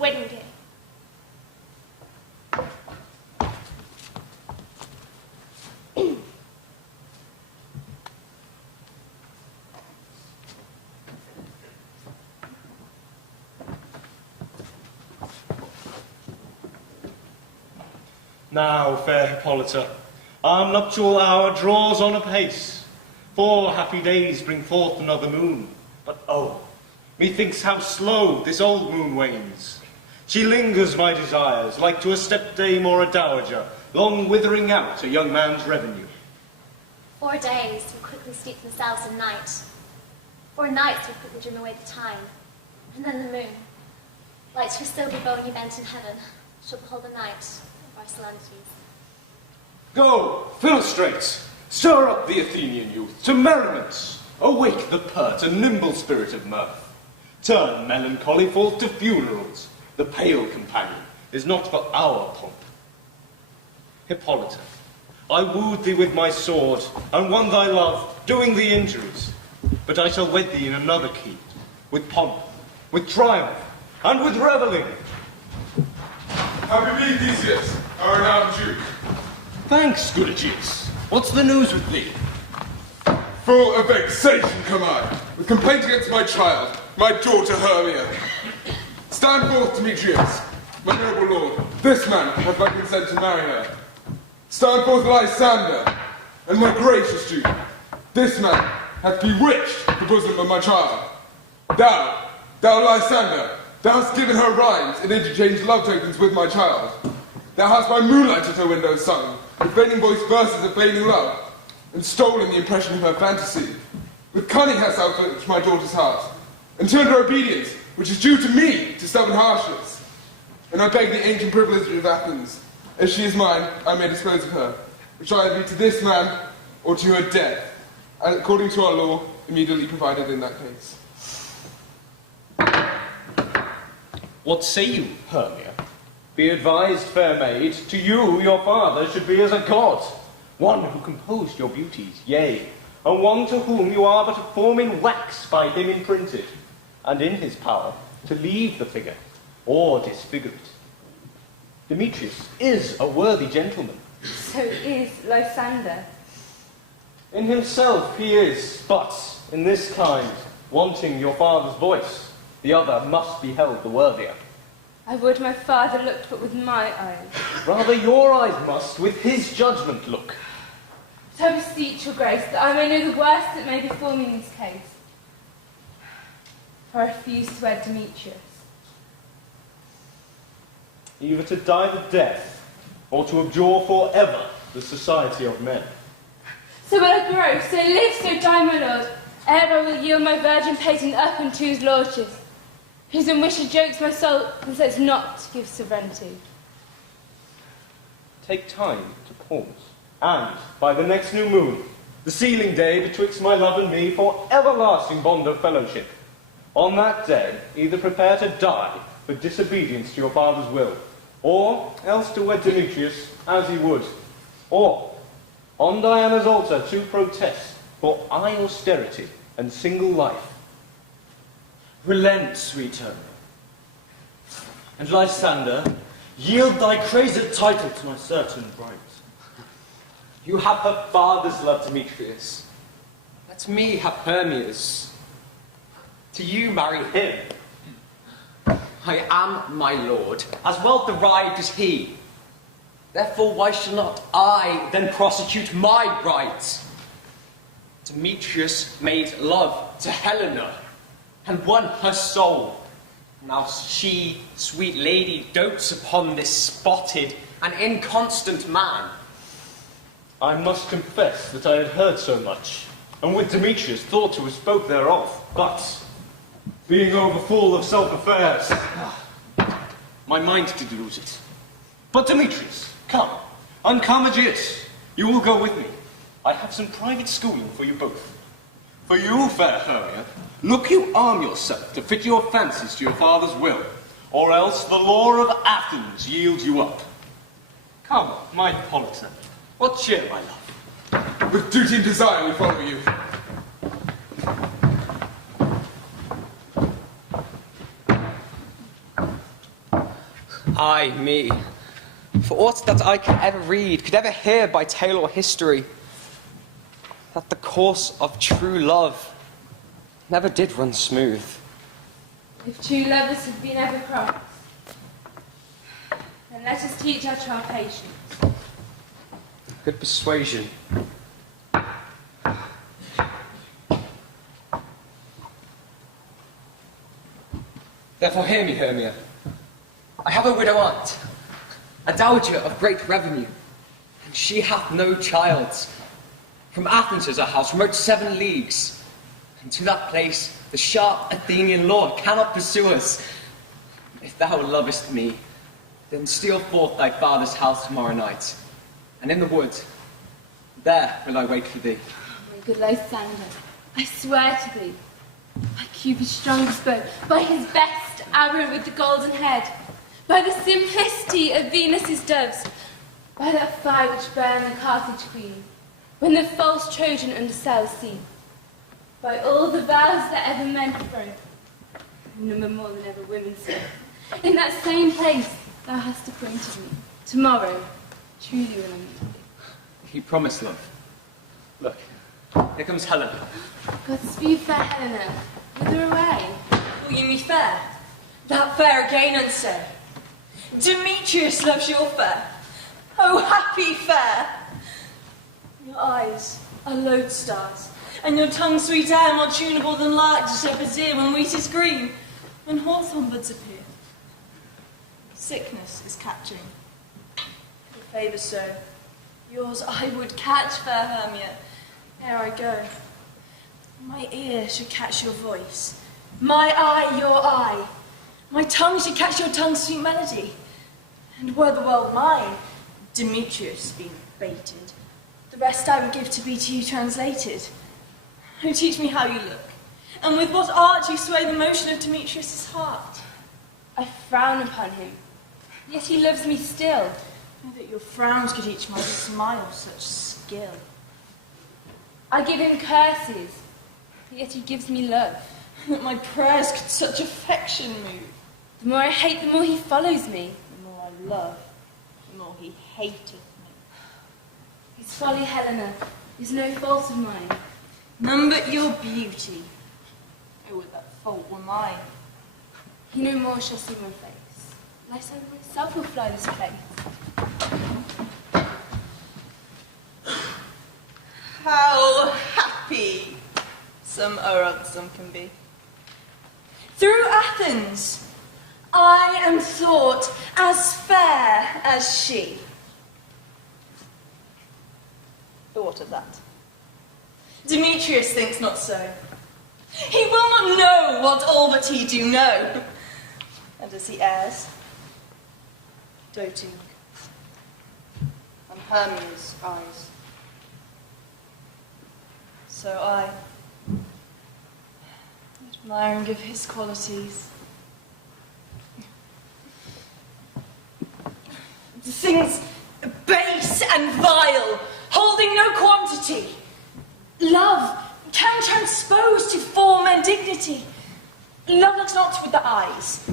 wedding day. Now, fair Hippolyta, our nuptial hour draws on apace. 4 happy days bring forth another moon. But oh, methinks how slow this old moon wanes. She lingers my desires, like to a stepdame or a dowager, long withering out a young man's revenue. 4 days will quickly steep themselves in night. 4 nights will quickly dim away the time. And then the moon, like to a silver bony bent in heaven, shall behold the night of our solenities. Go, Philostrates, stir up the Athenian youth to merriments. Awake the pert and nimble spirit of mirth. Turn melancholy forth to funerals. The pale companion is not for our pomp. Hippolyta, I wooed thee with my sword, and won thy love, doing thee injuries. But I shall wed thee in another key, with pomp, with triumph, and with revelling. Happy be Theseus, our renowned Duke. Thanks, good Aegeus. What's the news with thee? Full of vexation come I, with complaint against my child, my daughter Hermia. Stand forth, Demetrius, my noble lord. This man hath my consent to marry her. Stand forth, Lysander, and my gracious Duke. This man hath bewitched the bosom of my child. Thou Lysander, thou hast given her rhymes and interchanged love tokens with my child. Thou hast by moonlight at her window sung, with fading voice verses of fading love, and stolen the impression of her fantasy. With cunning hast thou touched my daughter's heart, and turned her obedience, which is due to me, to stubborn harshness. And I beg the ancient privilege of Athens, as she is mine, I may dispose of her, which either be to this man, or to her death, and according to our law, immediately provided in that case. What say you, Hermia? Be advised, fair maid, to you your father should be as a god, one who composed your beauties, yea, and one to whom you are but a form in wax by him imprinted, and in his power to leave the figure, or disfigure it. Demetrius is a worthy gentleman. So is Lysander. In himself he is, but in this kind, wanting your father's voice, the other must be held the worthier. I would my father looked but with my eyes. Rather your eyes must with his judgment look. So I beseech your grace that I may know the worst that may befall me in this case. For I refuse to wed Demetrius. Either to die the death, or to abjure forever the society of men. So will I grow, so live, so die, my lord, ere I will yield my virgin patent up unto his lordship, whose unwished jokes my soul consents not to give sovereignty. Take time to pause, and by the next new moon, the sealing day betwixt my love and me for everlasting bond of fellowship, on that day either prepare to die for disobedience to your father's will, or else to wed Demetrius as he would, or on Diana's altar to protest for high austerity and single life. Relent, sweet Hermia, and Lysander, yield thy crazed title to my certain bride. You have her father's love, Demetrius. Let me have Hermia's. To you marry him. I am my lord, as well derived as he. Therefore, why shall not I then prosecute my rights? Demetrius made love to Helena, and won her soul. Now she, sweet lady, dotes upon this spotted and inconstant man. I must confess that I had heard so much, and with Demetrius thought to have spoke thereof, but being overfull of self-affairs, my mind did lose it. But Demetrius, come, and come, Aegeus, you will go with me. I have some private schooling for you both. For you, fair Hermia, look you arm yourself to fit your fancies to your father's will, or else the law of Athens yields you up. Come, my Hippolyta, what cheer, my love? With duty and desire we follow you. Ay, me. For aught that I could ever read, could ever hear by tale or history, that the course of true love never did run smooth. If true lovers have been ever crossed, then let us teach our child patience. Good persuasion. Therefore hear me, Hermia. I have a widow aunt, a dowager of great revenue, and she hath no child. From Athens is her house, remote 7 leagues, and to that place the sharp Athenian lord cannot pursue us. If thou lovest me, then steal forth thy father's house tomorrow night, and in the wood, there will I wait for thee. My good Lysander, I swear to thee, by Cupid's strongest bow, by his best arrow with the golden head, by the simplicity of Venus's doves, by that fire which burned the Carthage queen, when the false Trojan under sail seen, by all the vows that ever men broke, number more than ever women say, in that same place thou hast appointed me, tomorrow, truly will I meet thee. He promised, love. Look, here comes Helen. Godspeed, fair Helena. Whither away? Will you me fair? That fair again and say, Demetrius loves your fair. Oh, happy fair! Your eyes are lodestars, and your tongue sweet air more tunable than lark to shepherd's ear when wheat is green, when hawthorn buds appear. Sickness is catching. Your favour so, yours I would catch, fair Hermia, ere I go. My ear should catch your voice, my eye your eye, my tongue should catch your tongue's sweet melody. And were the world mine, Demetrius being baited, the rest I would give to be to you translated. Oh, teach me how you look, and with what art you sway the motion of Demetrius's heart. I frown upon him, yet he loves me still. Oh, that your frowns could teach my smile such skill. I give him curses, yet he gives me love. That my prayers could such affection move. The more I hate, the more he follows me. The more I love, the more he hateth me. His folly, Helena, is no fault of mine. None but your beauty. Oh, would that fault were mine. He no more shall see my face. Lysander myself will fly this place. How happy some are some can be. Through Athens, I am thought as fair as she. Thought of that. Demetrius thinks not so. He will not know what all but he do know. And as he errs, doting on Hermia's eyes, so I, admiring of his qualities, things base and vile, holding no quantity, love can transpose to form and dignity. Love looks not with the eyes,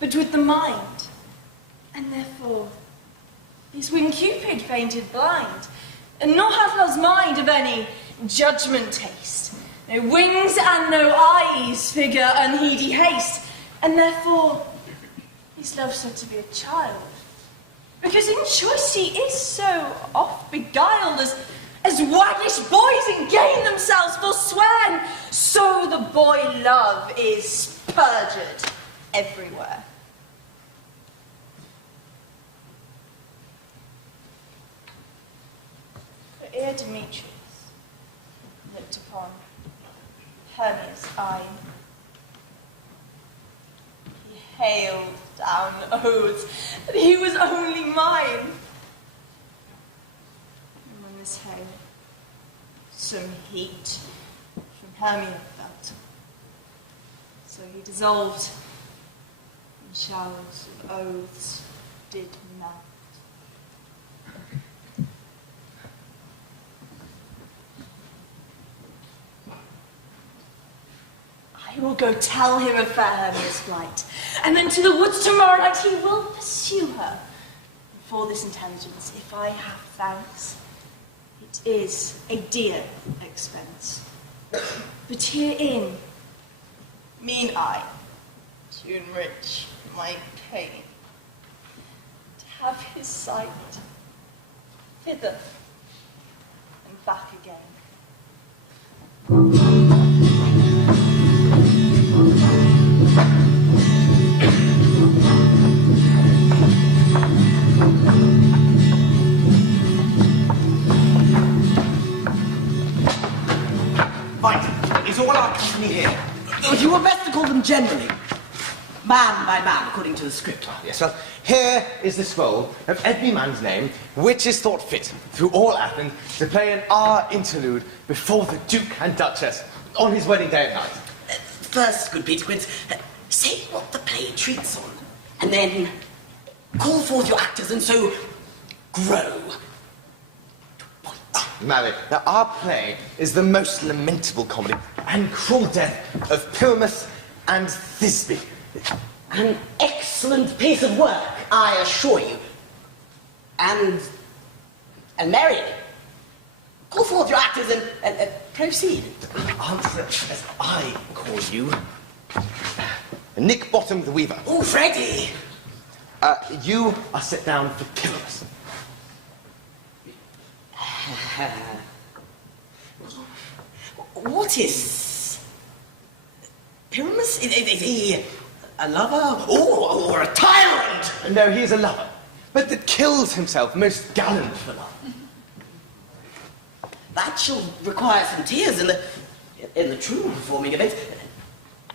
but with the mind, and therefore is when Cupid fainted blind, and nor hath love's mind of any judgment taste, no wings and no eyes figure unheedy haste, and therefore is love said to be a child, because in choice he is so oft beguiled as waggish boys and gain themselves forswear, so the boy love is perjured everywhere. For ere Demetrius looked upon Hermia's eye, he hailed down oaths that he was only mine. And when this hail some heat from Hermia felt, so he dissolved in showers of oaths did melt. I He will go tell him of fair Hermia's flight, and then to the woods tomorrow night he will pursue her. For this intelligence, if I have thanks, it is a dear expense. But herein mean I to enrich my pain, to have his sight thither and back again. Right, is all our company here? You were best to call them generally. Man by man, according to the script. Yes, well, here is the scroll of every man's name, which is thought fit through all Athens to play an hour interlude before the Duke and Duchess on his wedding day at night. First, good Peter Quince, say what the play treats on, and then call forth your actors and so grow. Marry, now our play is the most lamentable comedy and cruel death of Pyramus and Thisbe. An excellent piece of work, I assure you. And Mary, call forth your actors and proceed. Answer as I call you. Nick Bottom the Weaver. Oh, Freddie! You are set down for Pyramus. What is Pyramus? Is he a lover or a tyrant? No, he is a lover, but that kills himself most gallant for love. That shall require some tears in the true performing of it.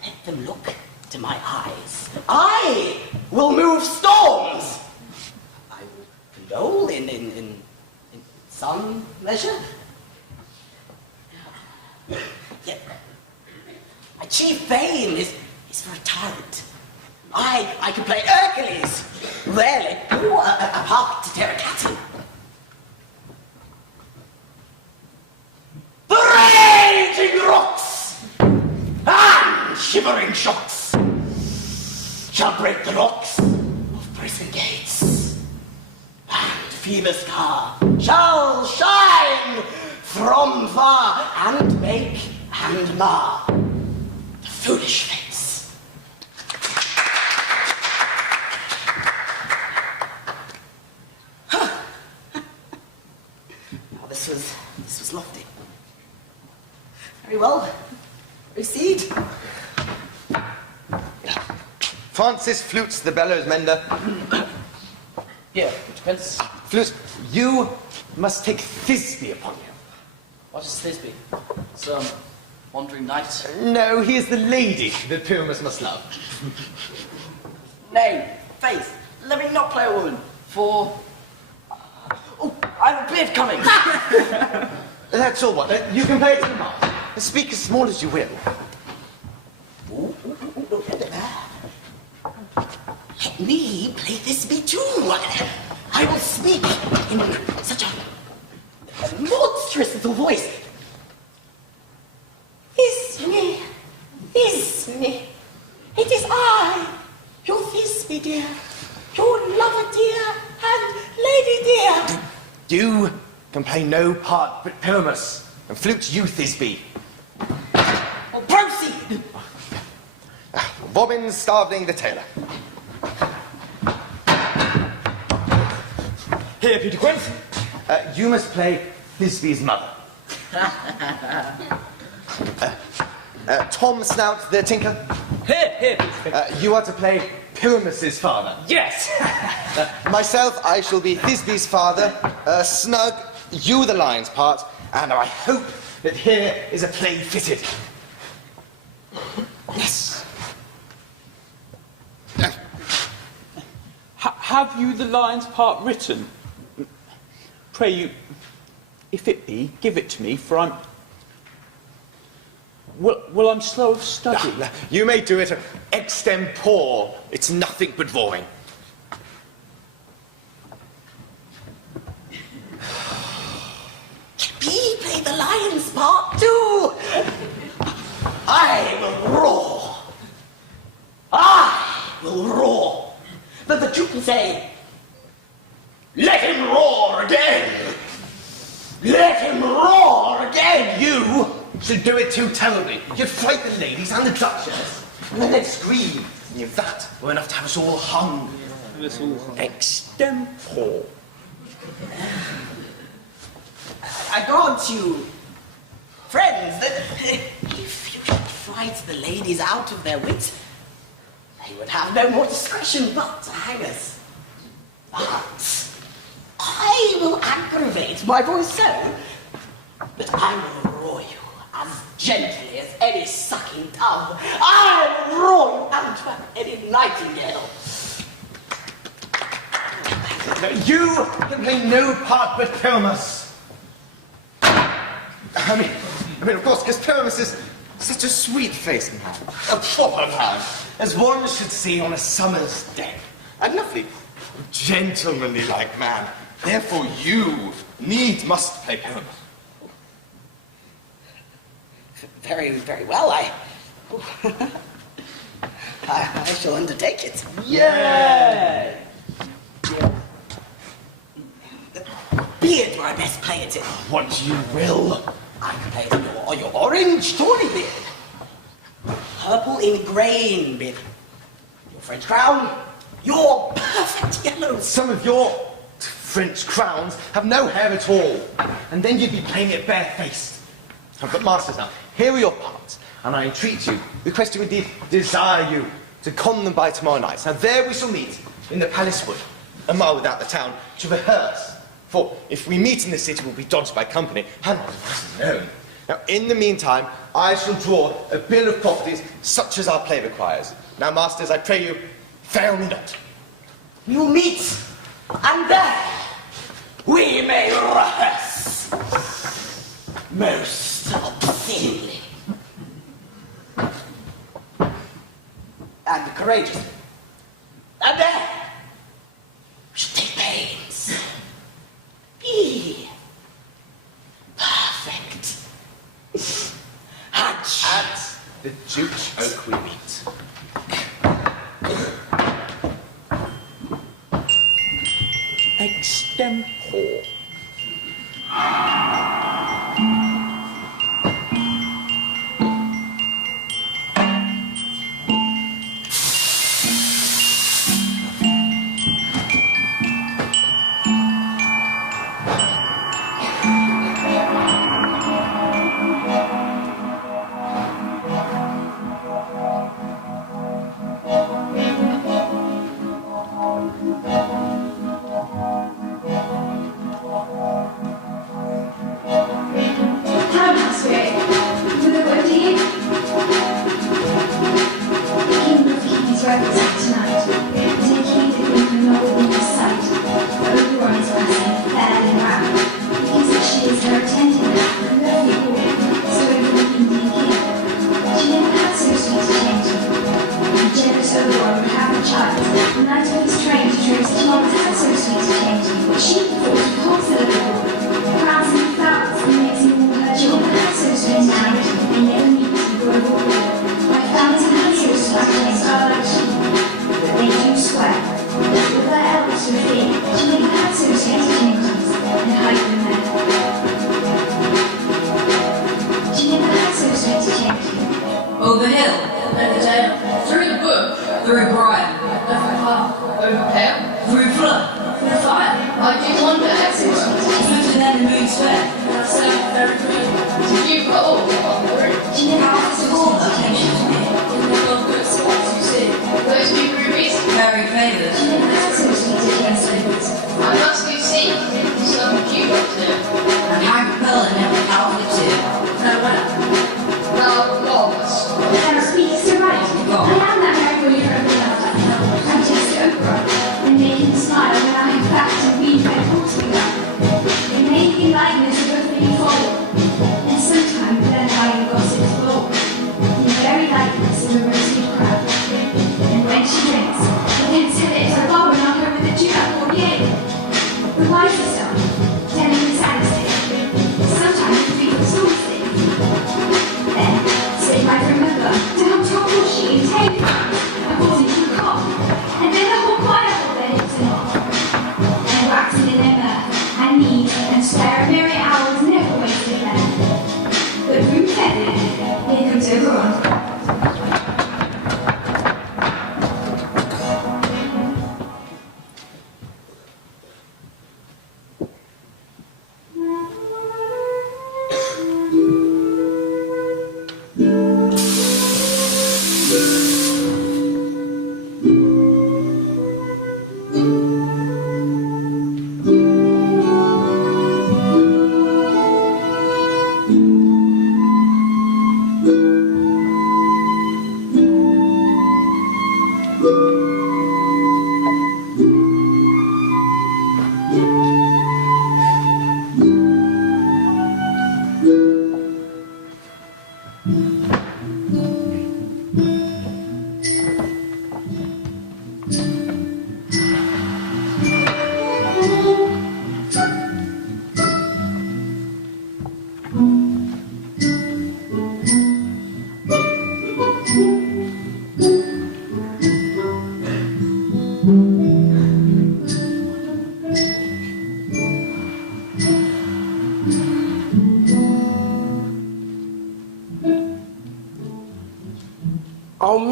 Let them look to my eyes. I will move storms. I will condole in some measure. Yet my chief fame is for a tyrant. I can play Hercules, rarely, or a part to tear a cat in. The raging rocks and shivering shocks shall break the locks of prison gates, and Phoebus' car shall shine from far and make and mar the foolish face. Now this was lofty. Very well. Proceed. Francis Flutes the bellows mender. Here, Mr. Prince. Flutes, you must take Thisbe upon you. What is Thisbe? Some wandering knight? No, he is the lady that Pyramus must love. Nay, Faith, let me not play a woman. For... Oh, I have a beard coming. That's all one. You can play it to the mark. Speak as small as you will. Let me play Thisbe too. I will speak in such a monstrous little voice. Thisbe, Thisbe, it is I, your Thisbe dear, your lover dear, and lady dear. You can play no part but Pyramus, and Flutes you Thisbe. Well, proceed. Bobbin Starveling the tailor. Here, Peter Quince. You must play Thisbe's mother. Tom Snout the tinker. Here, Peter Quince. You are to play Pyramus's father. Yes! Myself, I shall be Thisbe's father. Snug, you the lion's part, and I hope that here is a play fitted. Yes. Have you the lion's part written? Pray you, if it be, give it to me, for I'm... Well, I'm slow of study. You may do it extempore. It's nothing but voring. He play the lion's part too. I will roar will roar. But the Duke will say, let him roar again! Let him roar again! You should do it too terribly. You'd fright the ladies and the Duchess. And then they'd scream. And if that were enough to have us all hung. Extempore. I grant you, friends, that if you should fright the ladies out of their wits, they would have no more discretion but to hang us. But I will aggravate my voice so that I will roar you as gently as any sucking dove. I will roar you out like any nightingale. Now, you can play no part but Pyramus. I mean, of course, because Pyramus is such a sweet-faced man, a proper man, as one should see on a summer's day. A lovely, gentlemanly-like man. Therefore, you must play Pyramus. Very, very well, I shall undertake it. Yay! Beard where I best play it in. What you will. I can play it in your orange tawny beard, purple ingrain beard, your French crown, your perfect yellow. Some of your French crowns have no hair at all, and then you'd be playing it barefaced. But masters, now, here are your parts, and I entreat you, request you indeed, desire you, to con them by tomorrow night. Now there we shall meet, in the palace wood, a mile without the town, to rehearse. For if we meet in the city, we'll be dodged by company, and not of us alone. Now, in the meantime, I shall draw a bill of properties such as our play requires. Now, masters, I pray you, fail me not. We will meet, and there we may rehearse most obscenely and courageously. And there we should take pains. Be perfect. At the Duke's Oak we meet. Extempore. Over hill, over tail, through the brook, through brine, over path, over pale, through flood, through fire. I do wonder, Excellency, through to then the moon's fair, and I say very green. You've got all on the room. How is the all occasions me? In the love good spots you see. Those new rubies, very favoured. I must you see, some you got to. And hang a pearl in every outfit too. Farewell. Now, Lawless. Thou speakest aright. I am that very believer of the love that hell. I taste Oprah, and make him smile when I have backed and weed my horse with them. It may be likeness of opening fold, and sometime then I in gossip's floor. In the very likeness of a roasted crab. And when she drinks, against her lips I bob and knock her with a two-up or yea. The wisest son, telling his saddest sometimes the people sauce it. Then, so if I remember, down topple she and take her, and falls into a cough.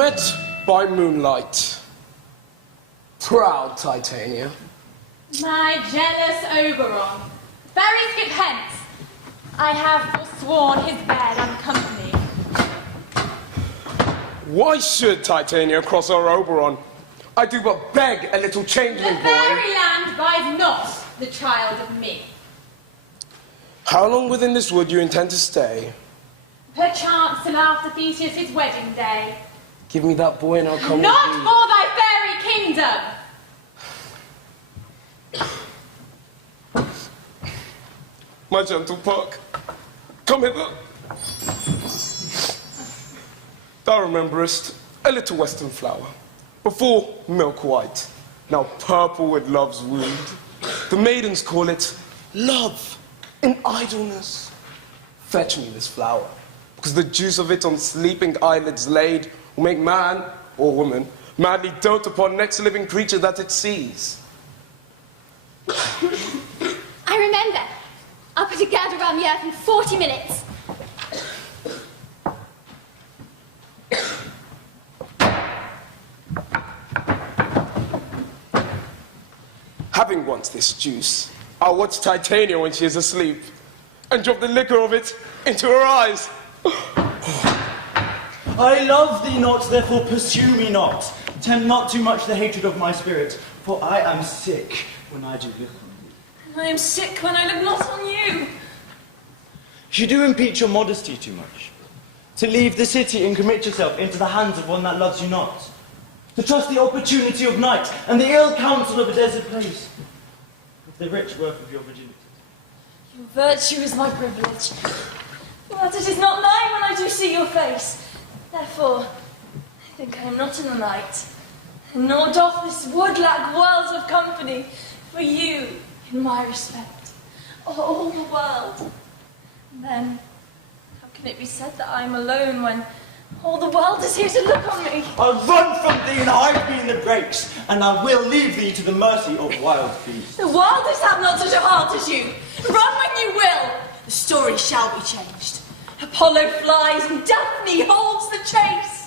Met by moonlight. Proud Titania. My jealous Oberon. Ferry skip hence. I have forsworn his bed and company. Why should Titania cross our Oberon? I do but beg a little changeling The boy. fairyland buys not the child of me. How long within this wood you intend to stay? Perchance till after Theseus' wedding day. Give me that boy and I'll come Not with thee. for thy fairy kingdom! My gentle Puck, come hither. Thou rememberest a little western flower, before milk white, now purple with love's wound. The maidens call it love in idleness. Fetch me this flower, because the juice of it on sleeping eyelids laid will make man or woman madly dote upon next living creature that it sees. I remember. I'll put a gad around the earth in 40 minutes. Having once this juice, I'll watch Titania when she is asleep, and drop the liquor of it into her eyes. I love thee not, therefore pursue me not. Tempt not too much the hatred of my spirit, for I am sick when I do look on you. I am sick when I look not on you. You do impeach your modesty too much. To leave the city and commit yourself into the hands of one that loves you not. To trust the opportunity of night and the ill counsel of a desert place. With the rich worth of your virginity. Your virtue is my privilege. But it is not mine when I do see your face. Therefore, I think I am not in the night. Nor doth this wood lack worlds of company for you in my respect. All the world. Then, how can it be said that I am alone when all the world is here to look on me? I'll run from thee and hide me in the brakes, and I will leave thee to the mercy of wild beasts. The wildest have not such a heart as you. Run when you will. The story shall be changed. Apollo flies and Daphne holds the chase.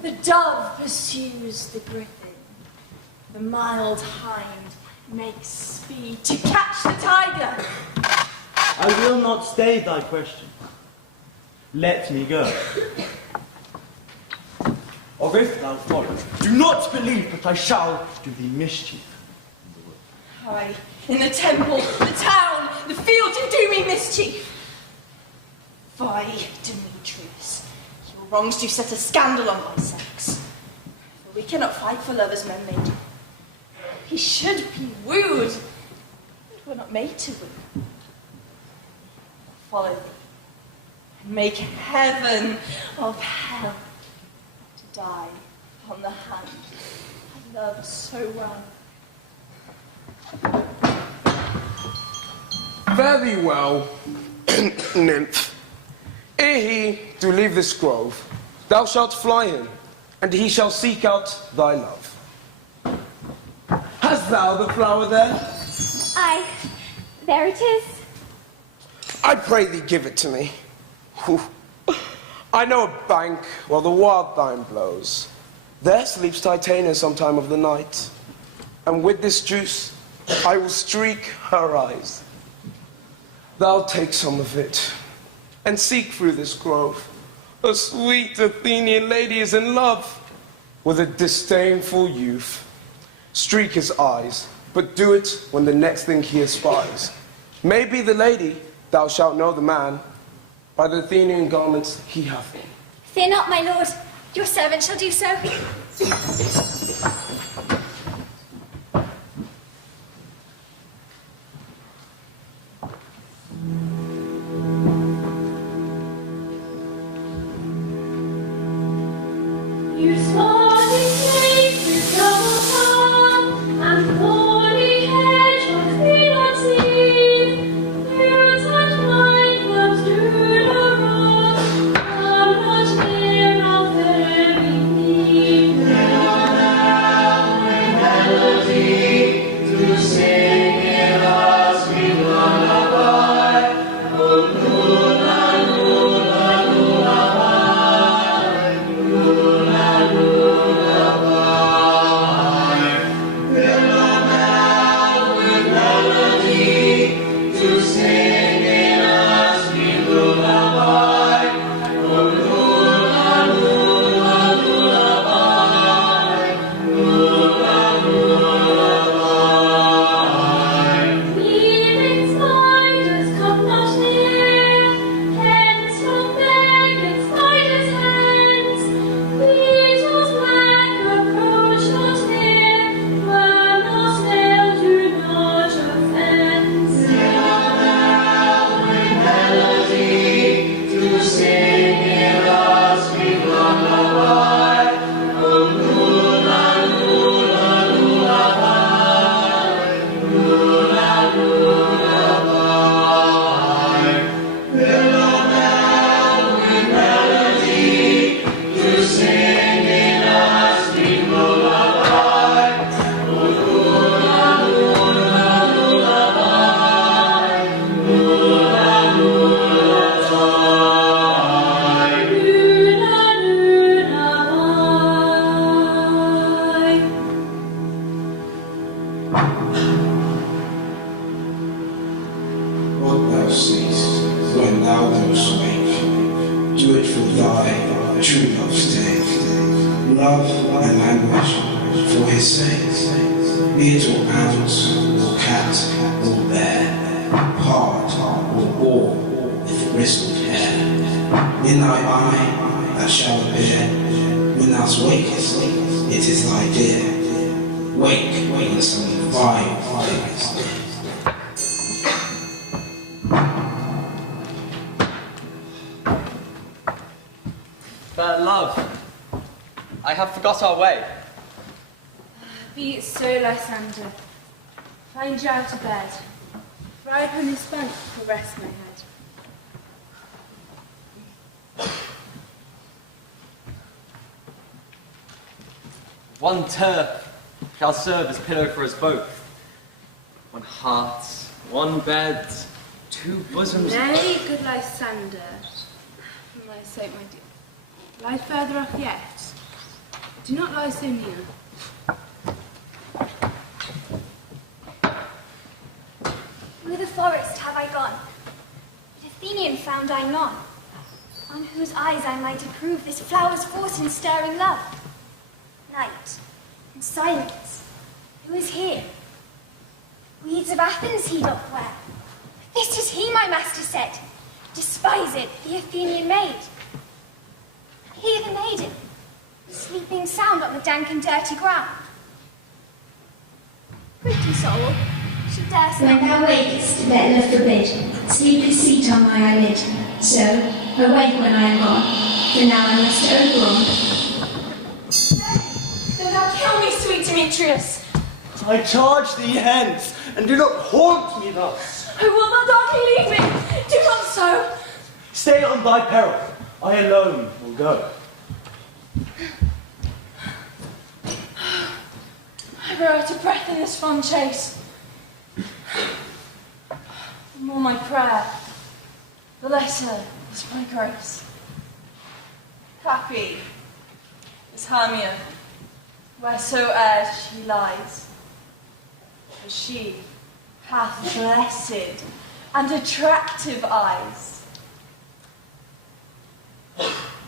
The dove pursues the griffin. The mild hind makes speed to catch the tiger. I will not stay thy question. Let me go. Or if thou follow, do not believe that I shall do thee mischief. Aye, in the temple, the town, the field, you do me mischief. Fie, Demetrius, your wrongs do set a scandal on my sex. For we cannot fight for lovers men may do. He should be wooed, but we're not made to woo. Follow thee, and make heaven of hell to die upon the hand I love so well. Fare thee well, nymph. Ere he do leave this grove, thou shalt fly him, and he shall seek out thy love. Hast thou the flower there? Aye, there it is. I pray thee give it to me. I know a bank while the wild thyme blows. There sleeps Titania some time of the night, and with this juice I will streak her eyes. Thou take some of it, and seek through this grove. A sweet Athenian lady is in love with a disdainful youth. Streak his eyes, but do it when the next thing he espies. Maybe the lady, thou shalt know the man, by the Athenian garments he hath on. Fear not, my lord. Your servant shall do so. You smarting snake with double tongue and thorny hedgehogs we not see. You touch my clubs to the wrong. I'm not near our very need. when thou dost wake, do it for thy true love's sake. Love and anguish for his sake. Be it or ant, or cat, or bear, hard or boar with bristled hair. In thy eye that shall appear, when thou wakest, it is thy dear. Wake when some vile thing is dead. Fair love, I have forgot our way. Be it so, Lysander. Find you out of bed. For I upon this bank will rest my head. One turf shall serve as pillow for us both. One heart, one bed, two bosoms. Nay, good Lysander. For my sake, my dear. Lie further off yet. Do not lie so near. Through the forest have I gone, but Athenian found I none, on whose eyes I might approve this flower's force in stirring love. Night and silence, who is here? Weeds of Athens he doth wear. This is he, my master said, despised the Athenian maid. And here the maiden, sleeping sound on the dank and dirty ground. Pretty soul, she dares When not. thou wakest, let love forbid, sleep his seat on my eyelid. So, awake when I am gone, for now I must overrun. Do not kill me, sweet Demetrius. I charge thee hence, and do not haunt me thus. I will not darkly leave me. Do not so. Stay on thy peril. I alone will go. I grow out of breath in this fond chase. The more my prayer, the lesser is my grace. Happy is Hermia, wheresoe'er she lies, for she hath blessed and attractive eyes.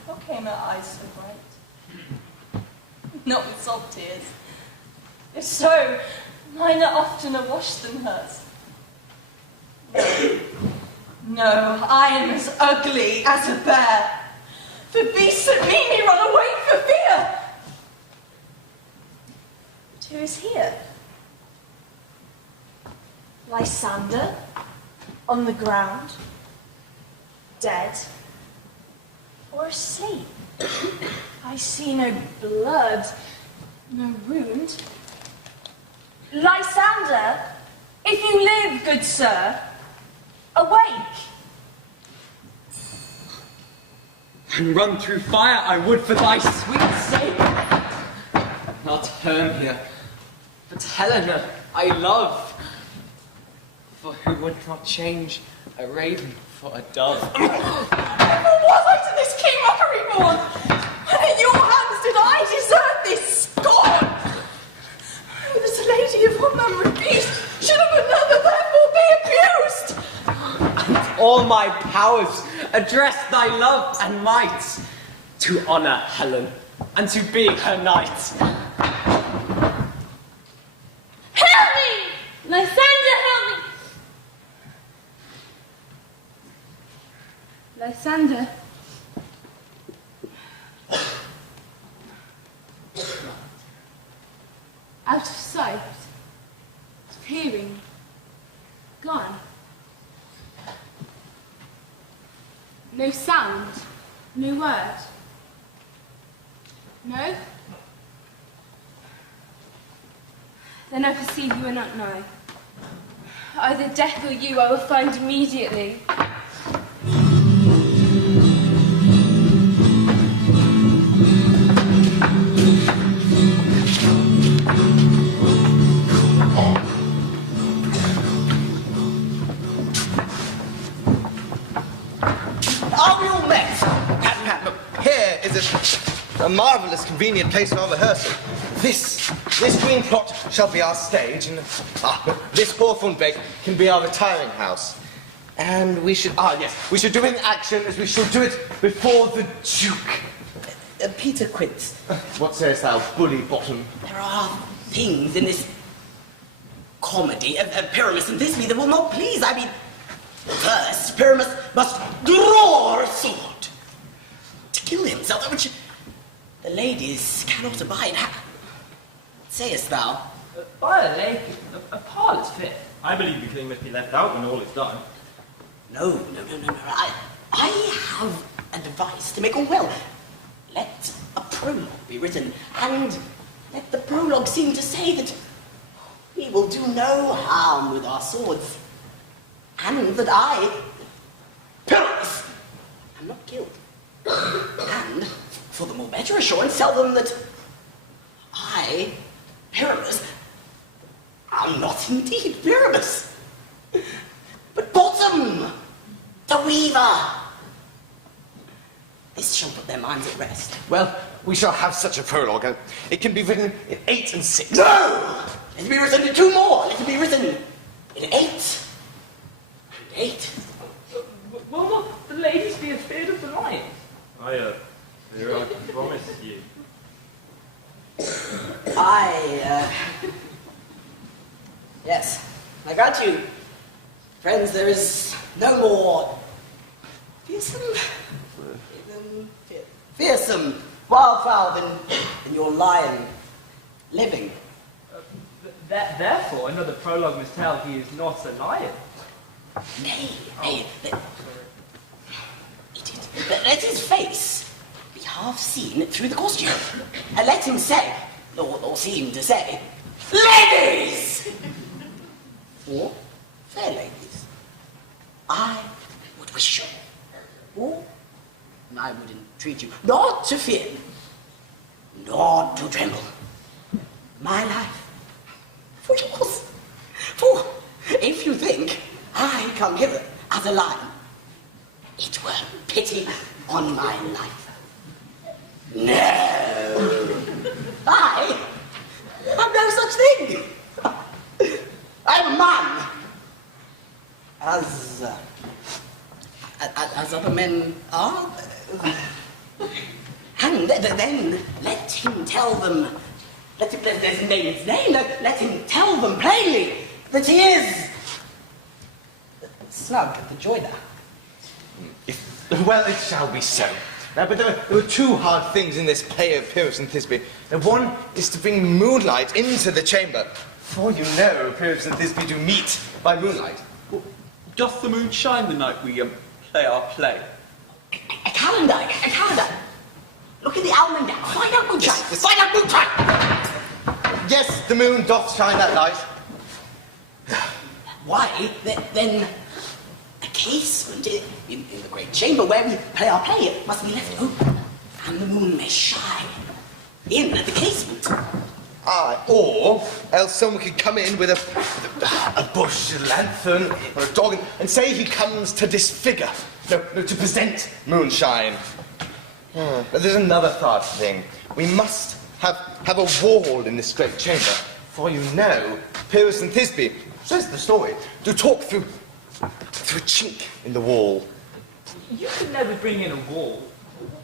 What came her eyes so bright? Not with salt tears. If so, mine are oftener washed than hers. No, I am as ugly as a bear. For beasts that meet me run away for fear. But who is here? Lysander, on the ground, dead, or asleep? I see no blood, no wound. Lysander, if you live, good sir, awake. And run through fire I would for thy sweet sake. Not Hermia, but Helena I love. For who would not change a raven for a dove? Ever was I to this king mockery born? When in your hands did I desert this scorn? Oh, that a lady of one man refused, should of another therefore be abused. And all my powers address thy love and might to honour Helen and to be her knight. Help me! Lysander, help me! Lysander. Out of sight, of hearing, gone. No sound, no word. No? Then I perceive you are not nigh. Either death or you I will find immediately. Are we all met? Look, here is a marvellous convenient place for our rehearsal. This green plot shall be our stage, and this hawthorn bed can be our retiring house. And we should, we should do it in action as we shall do it before the Duke. Peter Quince. What sayest thou, bully bottom? There are things in this comedy of Pyramus and Thisbe that will not please. I mean, first, Pyramus must draw a sword to kill himself, which the ladies cannot abide. What sayest thou? By a lady, a parlour's fit. I believe the king must be left out when all is done. No. I have a device to make all well. Let a prologue be written, and let the prologue seem to say that we will do no harm with our swords, and that I, Pyramus, am not killed. And, for the more better assurance, tell them that I, Pyramus, am not indeed Pyramus, but Bottom, the weaver. This shall put their minds at rest. Well, we shall have such a prologue. It can be written in 8 and 6. No! Let it be written in 2 more. Let it be written in 8 and 8. Will not the ladies be afraid of the lion? I promise you. Yes, I grant you, friends, there is no more fearsome wildfowl than your lion living. Therefore, another prologue must tell he is not a lion. Nay, let his face be half seen through the costume, and let him say, or seem to say, ladies! Or fair ladies. I would wish you, or I would entreat you, not to fear, not to tremble. My life for yours. For if you think I come hither as a lion, it were pity on my life. No, I have no such thing. I am a man, as other men are. And then let him tell them, let him name his name, let him tell them plainly that he is snug at the joiner. Well, it shall be so. Now, but there were 2 hard things in this play of Pyrrhus and Thisbe. Now, one is to bring moonlight into the chamber. For you know, Pyrrhus and Thisbe do meet by moonlight. Well, doth the moon shine the night we play our play? A calendar. Look in the almanac. Find out moonshine. Find out moonshine. Yes, the moon doth shine that night. Why, then, a casement in the great chamber where we play our play must be left open, and the moon may shine in at the casement. Or else someone could come in with a bush, a lanthorn, or a dog, and say he comes to disfigure, no, to present moonshine. But there's another third thing. We must have a wall in this great chamber, for you know, Pyrrhus and Thisbe, says the story, do talk through a chink in the wall. You could never bring in a wall.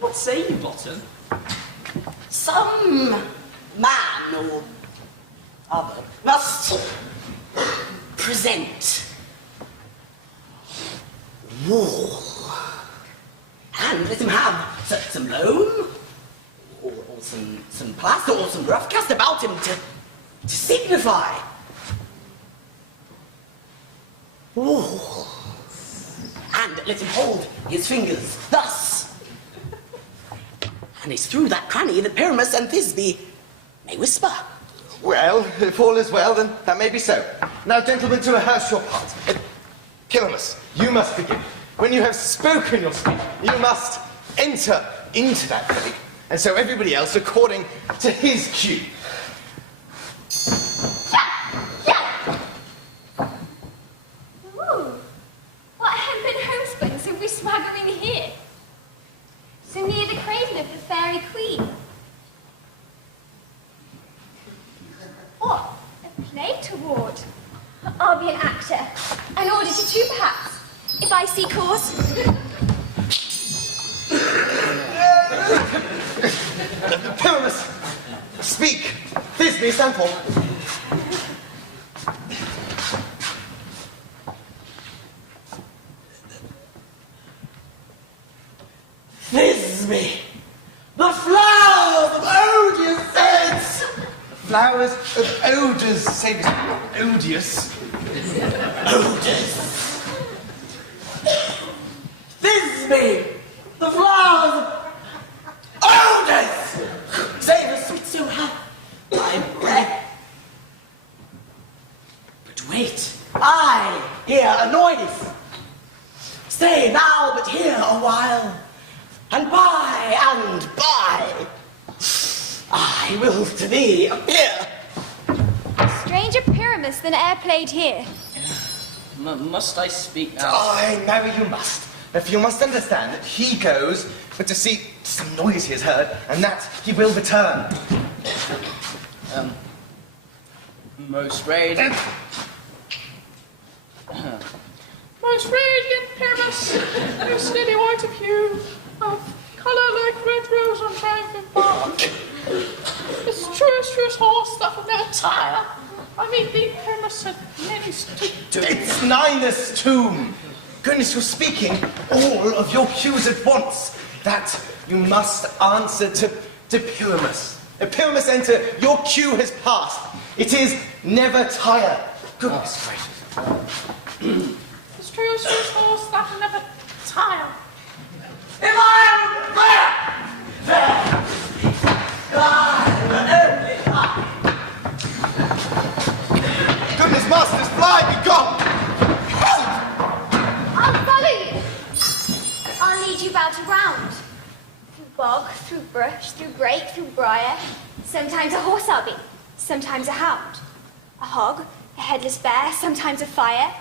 What say you, Bottom? Some man or other must present wall, and let him have some loam, or some plaster, or some rough cast about him to signify wall, and let him hold his fingers thus, and it's through that cranny that Pyramus and Thisbe may whisper. Well, if all is well, then that may be so. Now, gentlemen, to rehearse your part. Pyramus, you must begin. When you have spoken your speech, you must enter into that break, and so everybody else according to his cue. Ooh, what hempen homespuns have we swaggering here? So near the cradle of the fairy queen. What? A play toward? I'll be an actor. An auditor too, perhaps. if I see cause. Pyramus, speak. This may stand for. Thisbe, the flowers of odious scents. Flowers of odors, say odious. Odors. Thisbe, the flowers of odors. Savour sweet so hot, my breath. But wait, I hear a noise. Stay thou but here a while, and by I will to thee appear. Stranger Pyramus than e'er played here. Must I speak now? Aye, marry you must. If you must understand that he goes, but to see some noise he has heard, and that he will return. Most radiant. Most radiant Pyramus, your steady white of hue, of colour like red rose on triumphant bark. This truest horse that will never tire. I meet thee, Pyramus, at many It's Ninus' tomb. Goodness, you're speaking all of your cues at once. That you must answer to Pyramus. Pyramus, enter, your cue has passed. It is never tire. Goodness gracious. This truest horse that will never tire. If I am there, Goodness, masters, fly, be gone! I'll follow you. I'll lead you about around. Through bog, through brush, through brake, through briar. Sometimes a horse I'll be, sometimes a hound. A hog, a headless bear, sometimes a fire.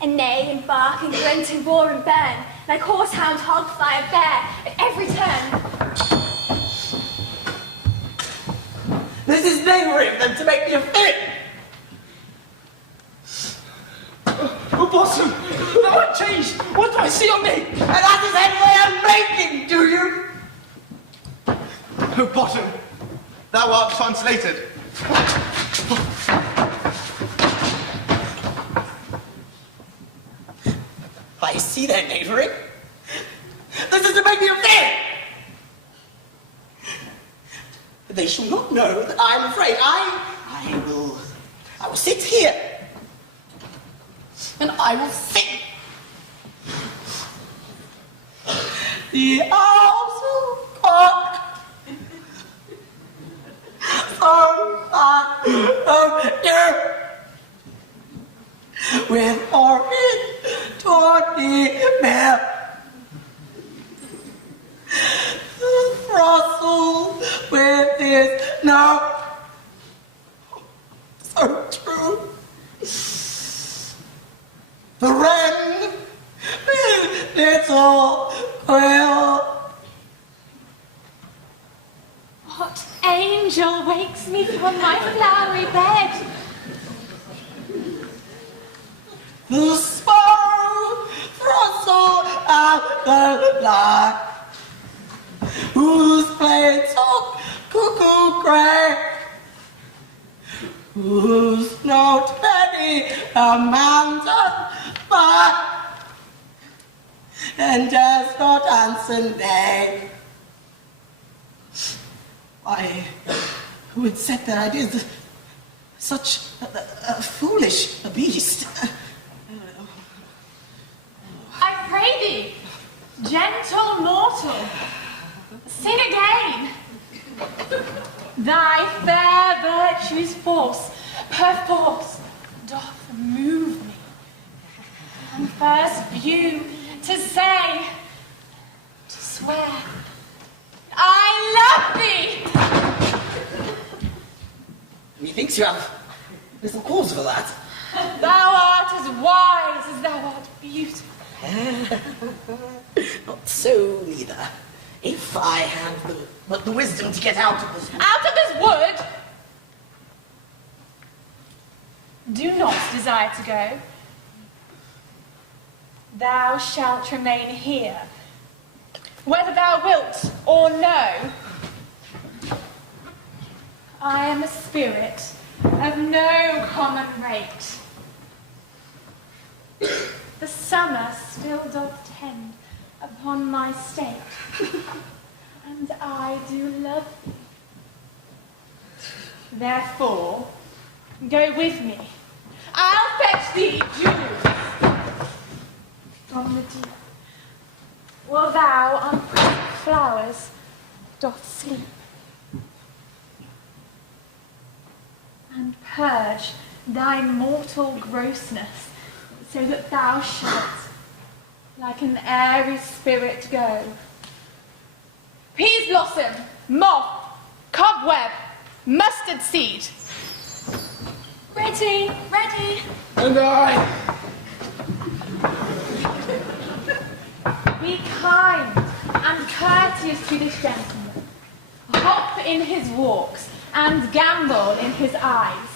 And neigh and bark and grunt and roar and burn, like horse, hound, hog, fire, bear, at every turn. this is knavery of them to make me a fit. Oh, Bosom, thou art changed. What do I see on me? And that is any way I'm making, do you? Oh, Bottom, thou art translated. I see their knavery. This is to make me a fit. They shall not know that I am afraid. I will sit here. And I will sing. The owls will cock. With orange tawny mare. Russell with his no. So true. The wren with little quill. What angel wakes me from my flowery bed? The sparrow thrustle at the light, whose plates of cuckoo grey, whose note many a mountain by, and does not answer nay. Why, who would set that it is such a foolish beast? I pray thee, gentle mortal, sing again. Thy fair virtue's force, perforce, doth move me. And first view to say, to swear, I love thee. Methinks you have little cause for that. Thou art as wise as thou art beautiful. Not so, neither. If I had but the wisdom to get out of this... Out of this wood? Do not desire to go. Thou shalt remain here, whether thou wilt or no. I am a spirit of no common rate. The summer still doth tend upon my state, and I do love thee. Therefore, go with me. I'll fetch thee dews from the deep, while thou on pretty flowers doth sleep, and purge thy mortal grossness, so that thou shalt, like an airy spirit, go. Peas blossom, moth, cobweb, mustard seed. Ready, ready. And I. Be kind and courteous to this gentleman. Hop in his walks and gambol in his eyes.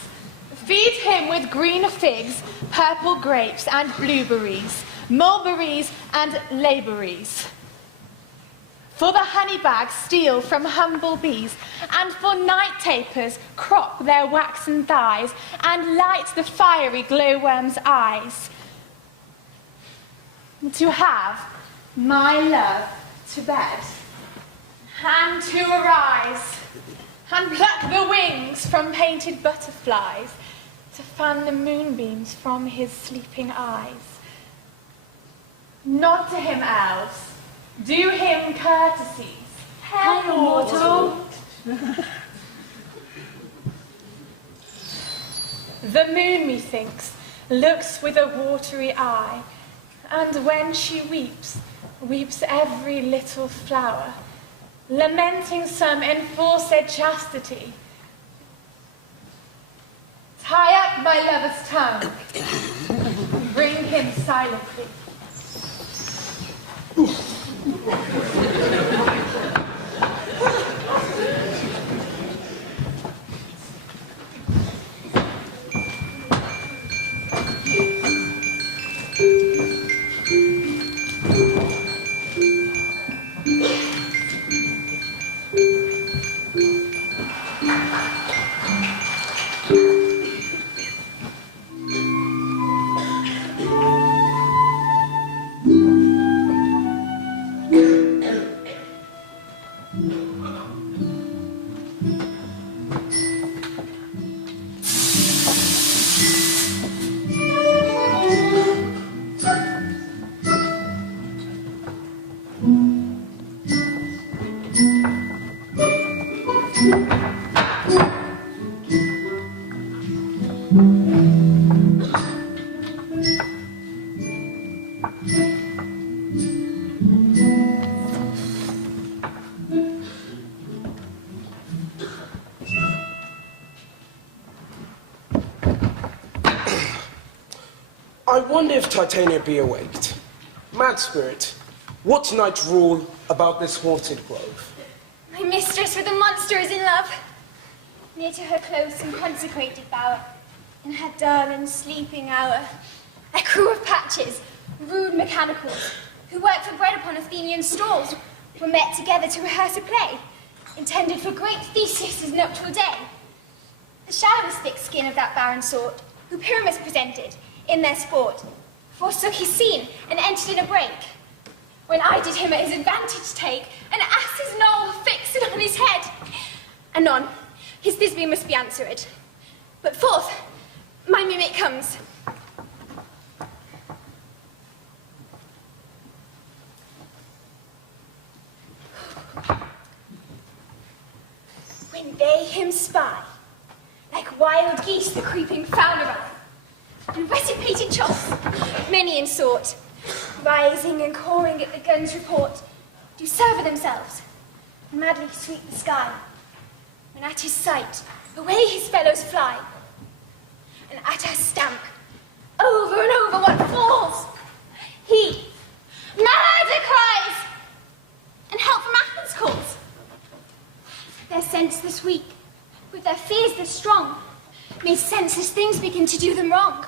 Feed him with green figs, purple grapes and blueberries, mulberries and laberries. For the honey bags steal from humble bees, and for night tapers crop their waxen thighs, and light the fiery glowworm's eyes. To have my love to bed, and to arise, and pluck the wings from painted butterflies, to fan the moonbeams from his sleeping eyes. Nod to him, elves. Do him courtesies. Hail, mortal. The moon, methinks, looks with a watery eye, and when she weeps, weeps every little flower, lamenting some enforced chastity. Tie up my lover's tongue. Bring him silently. I wonder if Titania be awaked. Mad spirit, what night rule about this haunted grove? My mistress with the monster is in love. Near to her close and consecrated bower, in her dull and sleeping hour, a crew of patches, rude mechanicals, who work for bread upon Athenian stalls, were met together to rehearse a play, intended for great Theseus' nuptial day. The shadow was thick skin of that barren sort, who Pyramus presented, in their sport, forsook his scene and entered in a break. When I did him at his advantage take, an ass's knoll fixed on his head. Anon, his Thisbe must be answered. But forth, my mimic comes. When they him spy, like wild geese the creeping fowl around, and recipated chops, many in sort, rising and cawing at the gun's report, do serve themselves, and madly sweep the sky. When at his sight, away his fellows fly, and at our stamp, over and over what falls, he, murder cries, and help from Athens calls. Their senseless weak, with their fears the strong, made senseless things begin to do them wrong.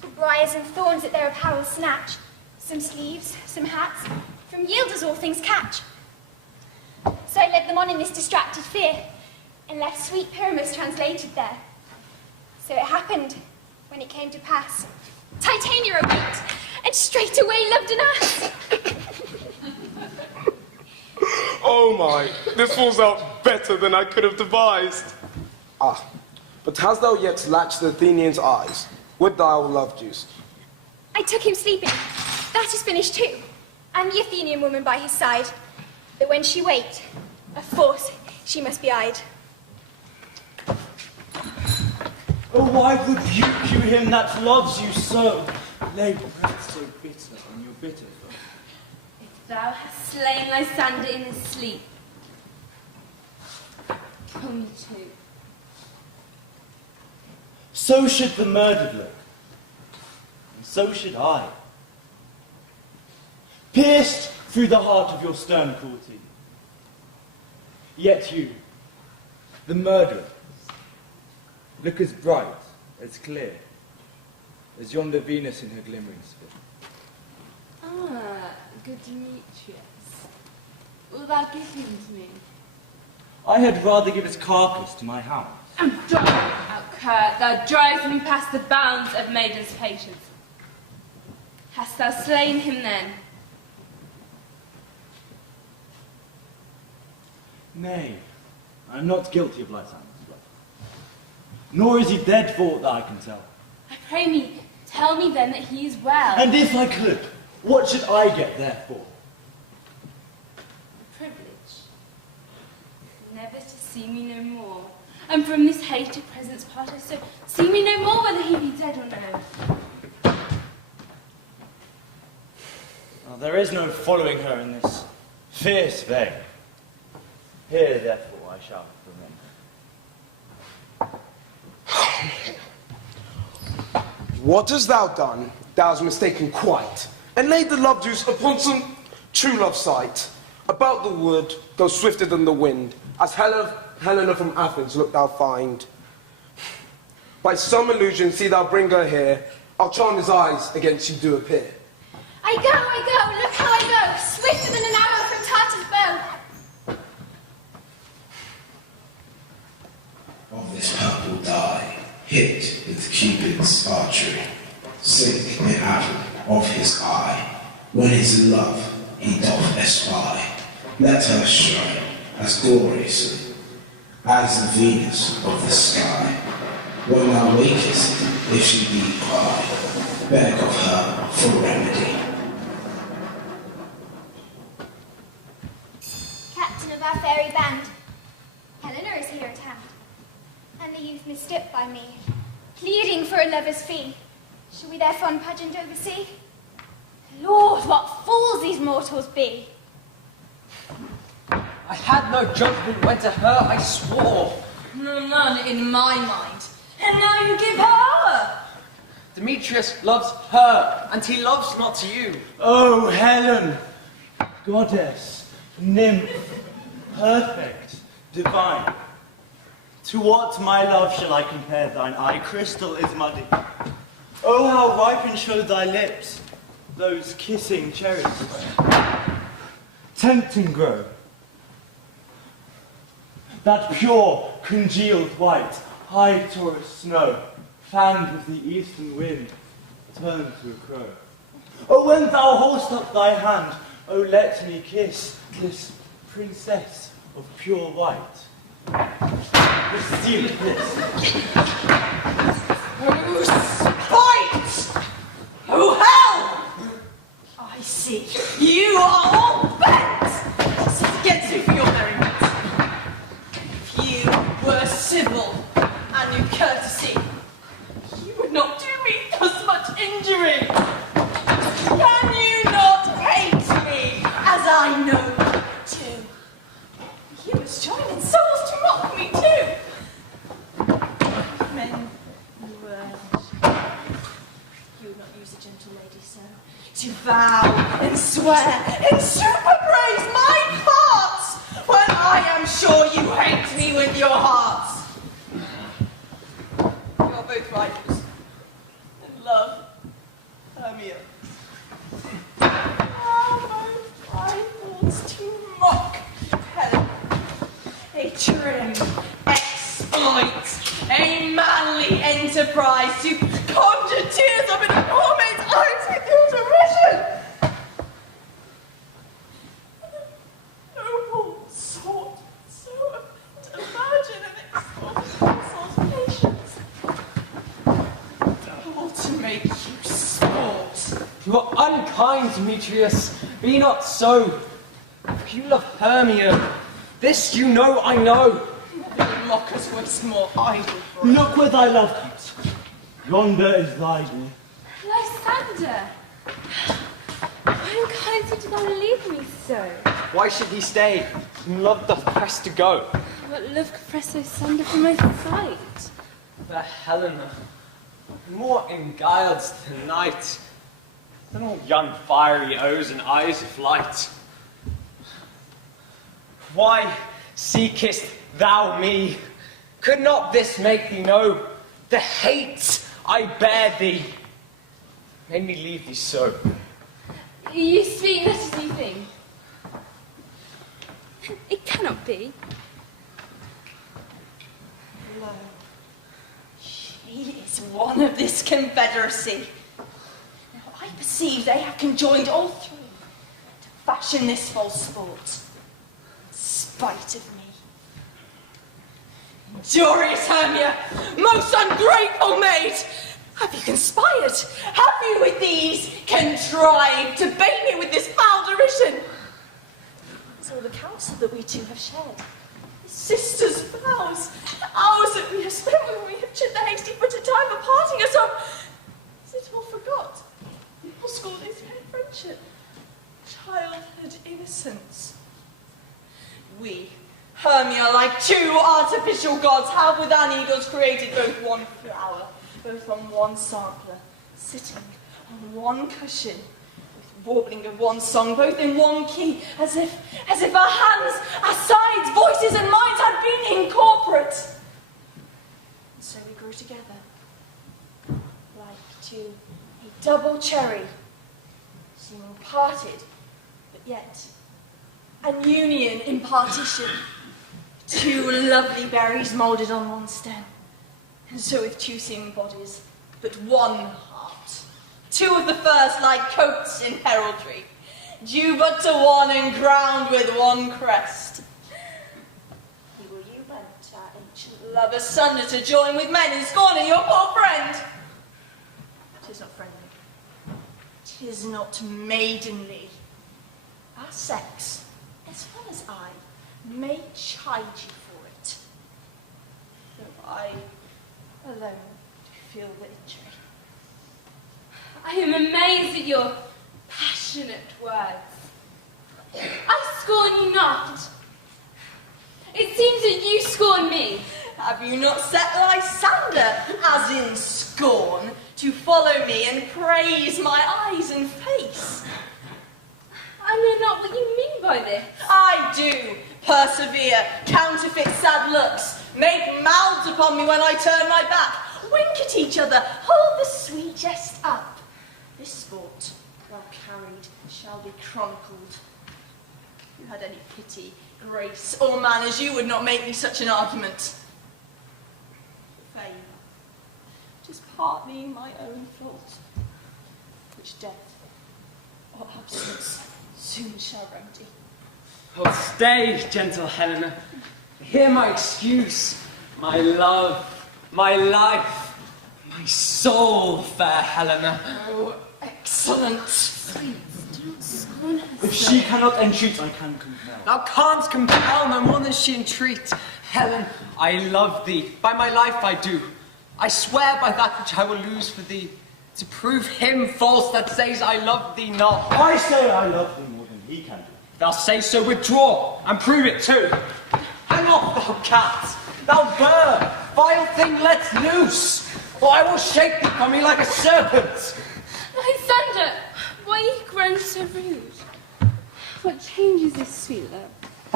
For briars and thorns at their apparel snatch, some sleeves, some hats, from yield as all things catch. So I led them on in this distracted fear, and left sweet Pyramus translated there. So it happened, when it came to pass, Titania awaked, and straightway loved an ass. Oh my, this falls out better than I could have devised. Ah, but hast thou yet latched the Athenians' eyes with thy love juice? I took him sleeping. That is finished too. And the Athenian woman by his side, that when she waked, of force she must be eyed. Oh, why rebuke you him that loves you so? Lay breath so bitter on your bitter foe. If thou hast slain Lysander in his sleep, kill me too. So should the murdered look, and so should I. Pierced through the heart of your stern cruelty. Yet you, the murderer, look as bright, as clear, as yonder Venus in her glimmering sphere. Ah, good Demetrius. Will thou give him to me? I had rather give his carcass to my hound. And outcur, thou drivest me past the bounds of maiden's patience. Hast thou slain him then? Nay, I am not guilty of Lysander's blood. Nor is he dead for aught that I can tell. I pray me, tell me then that he is well. And if I could, what should I get therefore? The privilege, never to see me no more. And from this hated presence part us, so see me no more whether he be dead or no. Well, there is no following her in this fierce vein. Here, therefore, I shall remain. What hast thou done? Thou hast mistaken quite, and laid the love juice upon some true love sight. About the wood, go swifter than the wind, as Helena from Athens look thou find. By some illusion see thou bring her here, I'll charm his eyes against you do appear. I go, look how I go, swifter than an arrow from Tartar's bow. Of this purple dye, hit with Cupid's archery, sink the apple of his eye, when his love he doth espy. Let her shine as gloriously as the Venus of the sky. When thou wakest, if she be by, beg of her for remedy. Captain of our fairy band, Helena is here at hand, and the youth mistook by me, pleading for a lover's fee. Shall we their fond pageant oversee? Lord, what fools these mortals be! I had no judgment when to her I swore. None in my mind. And now you give her! Demetrius loves her, and he loves not you. Oh, Helen, goddess, nymph, perfect, divine. To what, my love, shall I compare thine eye? Crystal is muddy. Oh, how ripened show thy lips, those kissing cherries. Tempting grow. That pure, congealed white, high Taurus snow, fanned with the eastern wind, turned to a crow. Oh, when thou hold'st up thy hand, oh, let me kiss this princess of pure white. Receive this. Oh, spite! Oh, hell! I see. You are all bent! Sit against me for your merriment. If you were civil and knew courtesy, you would not do me thus much injury. Can you not hate me, as I know you do? You must join in souls to mock me too. Men, you would not use a gentle lady so, to vow and swear and super praise my parts, when I am sure you hate me with your hearts. You are both righteous, and love Hermia. You are unkind, Demetrius. Be not so. For you love Hermia. This you know I know. Mockers waste more idle. Look where thy love comes. Yonder is thy door. Lysander! Why unkind did thou leave me so? Why should he stay? Love doth press to go. What love could press Lysander from my sight? Fair Helena, more enguiled tonight than all young fiery O's and eyes of light. Why seekest thou me? Could not this make thee know the hate I bear thee? Made me leave thee so. You speak not as you think. It cannot be. Lo, she is one of this confederacy. Now I perceive they have conjoined all three to fashion this false sport, in spite of me. Injurious Hermia, most ungrateful maid! Have you conspired? Have you with these contrived to bait me with this foul derision? It's all the counsel that we two have shared. The sisters' vows, the hours that we have spent when we have chipped the hasty foot at time of parting us off. Is it all forgot? Your school days of friendship, childhood innocence. We, Hermia, like two artificial gods, have with our needles created both one flower, both on one sampler, sitting on one cushion, with warbling of one song, both in one key, as if our hands, our sides, voices and minds had been incorporate. And so we grew together, like to a double cherry, seeming parted, but yet an union in partition. Two lovely berries moulded on one stem, and so with two seeming bodies, but one heart. Two of the first like coats in heraldry, due but to one and crowned with one crest. Will you went our ancient love asunder to join with men in scorning your poor friend? 'Tis not friendly, 'tis not maidenly. Our sex, as well as I, may chide you for it, though I alone do feel the injury. I am amazed at your passionate words. I scorn you not. It seems that you scorn me. Have you not set Lysander, as in scorn, to follow me and praise my eyes and face? I know not what you mean by this. I do. Persevere, counterfeit sad looks, make mouths upon me when I turn my back, wink at each other, hold the sweet jest up. This sport, well carried, shall be chronicled. If you had any pity, grace, or manners, you would not make me such an argument. Fame, 'tis partly my own fault, which death or absence soon shall remedy. Oh, stay, gentle Helena. Hear my excuse, my love, my life, my soul, fair Helena. Oh, excellent. If she cannot entreat, I can compel. Thou canst compel no more than she entreat. Helen, I love thee. By my life I do. I swear by that which I will lose for thee, to prove him false that says I love thee not. I say I love thee more than he can do. Thou say so, withdraw, and prove it too. Hang off, thou cat, thou bird, vile thing let loose, or I will shake thee from me like a serpent. Lysander, why are you grown so rude? What changes this sweet love?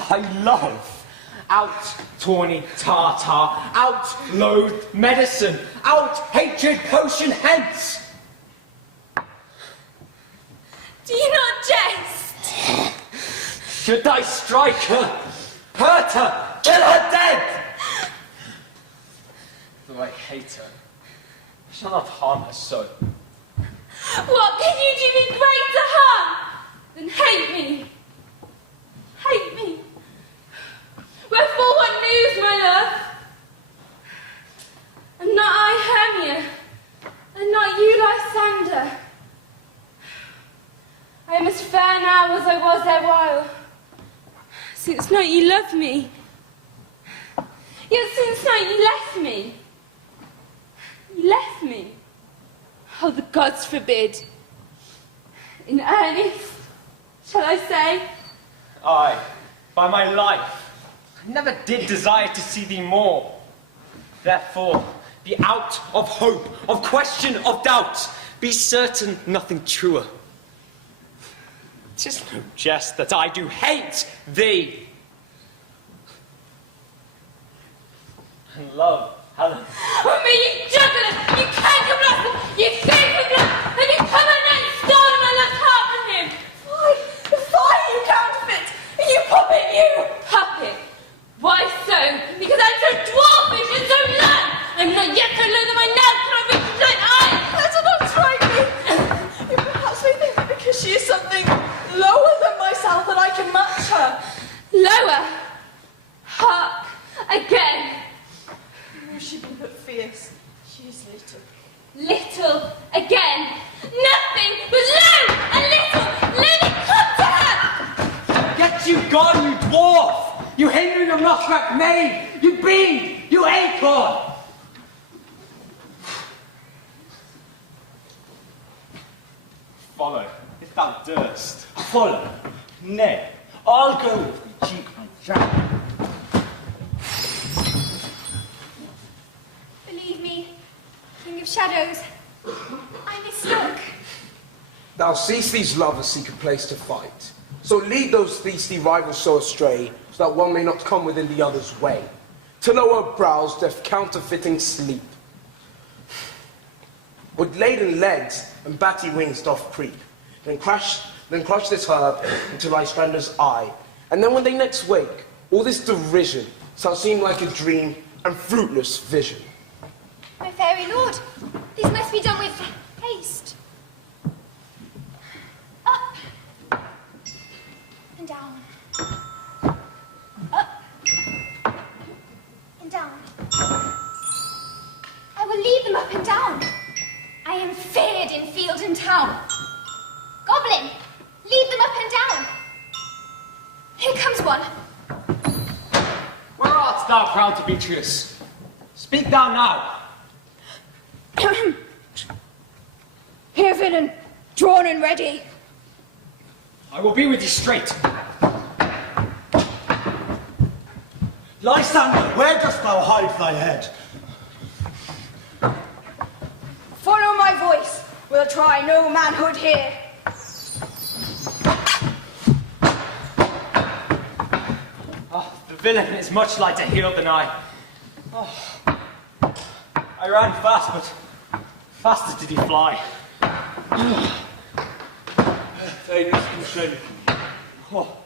Thy love, out tawny tartar, out loathed medicine, out hatred potion hence. Do you not jest? Should I strike her, hurt her, kill her dead? Though I hate her, I shall not harm her so. What can you do me greater harm than hate me? Hate me? Wherefore what news, my love? And not I, Hermia, and not you, Lysander. fair now as I was erewhile. Since night you loved me, yet since night you left me. You left me. Oh, the gods forbid. In earnest, shall I say? Aye, by my life, I never did desire to see thee more. Therefore, be out of hope, of question, of doubt. Be certain nothing truer. 'Tis no jest that I do hate thee. And love, Helen. Oh, me, you juggler! You canker blaster! You thief of blood! Have you come at night and stolen my love's heart from him? Fie, you counterfeit! You puppet, you! Puppet? Why so? Because I'm so dwarfish and so low! I'm not yet so low that my nails cannot reach the giant eyes! That does not strike me! You perhaps may think that because she is something lower than myself that I can match her. Lower? Hark! Again! Oh, she be but fierce. She is little. Little again! Nothing but low and little! Let me come to her! Get you gone, you dwarf! You hindering of Nothrack maid! You bean! You acorn! Follow, if thou durst. Follow. Nay, I'll go with thee, cheek by jowl. Believe me, King of Shadows, I mistook. Thou seest these lovers seek a place to fight. So lead those thirsty rivals so astray, so that one may not come within the other's way. To lower brows doth counterfeiting sleep. With laden legs and batty wings doth creep. Then crush this herb into Lystrander's eye. And then when they next wake, all this derision shall seem like a dream and fruitless vision. My fairy lord, this must be done with haste. Up and down. Up and down. I will lead them up and down. I am feared in field and town. Goblin, lead them up and down. Here comes one. Where art thou, proud Demetrius? Speak thou now. Here, villain, drawn and ready. I will be with you straight. Lysander, where dost thou hide thy head? Follow my voice. We'll try no manhood here. Oh, the villain is much lighter heeled than I. Oh, I ran fast, but faster did he fly. Dangerous constraint. Oh,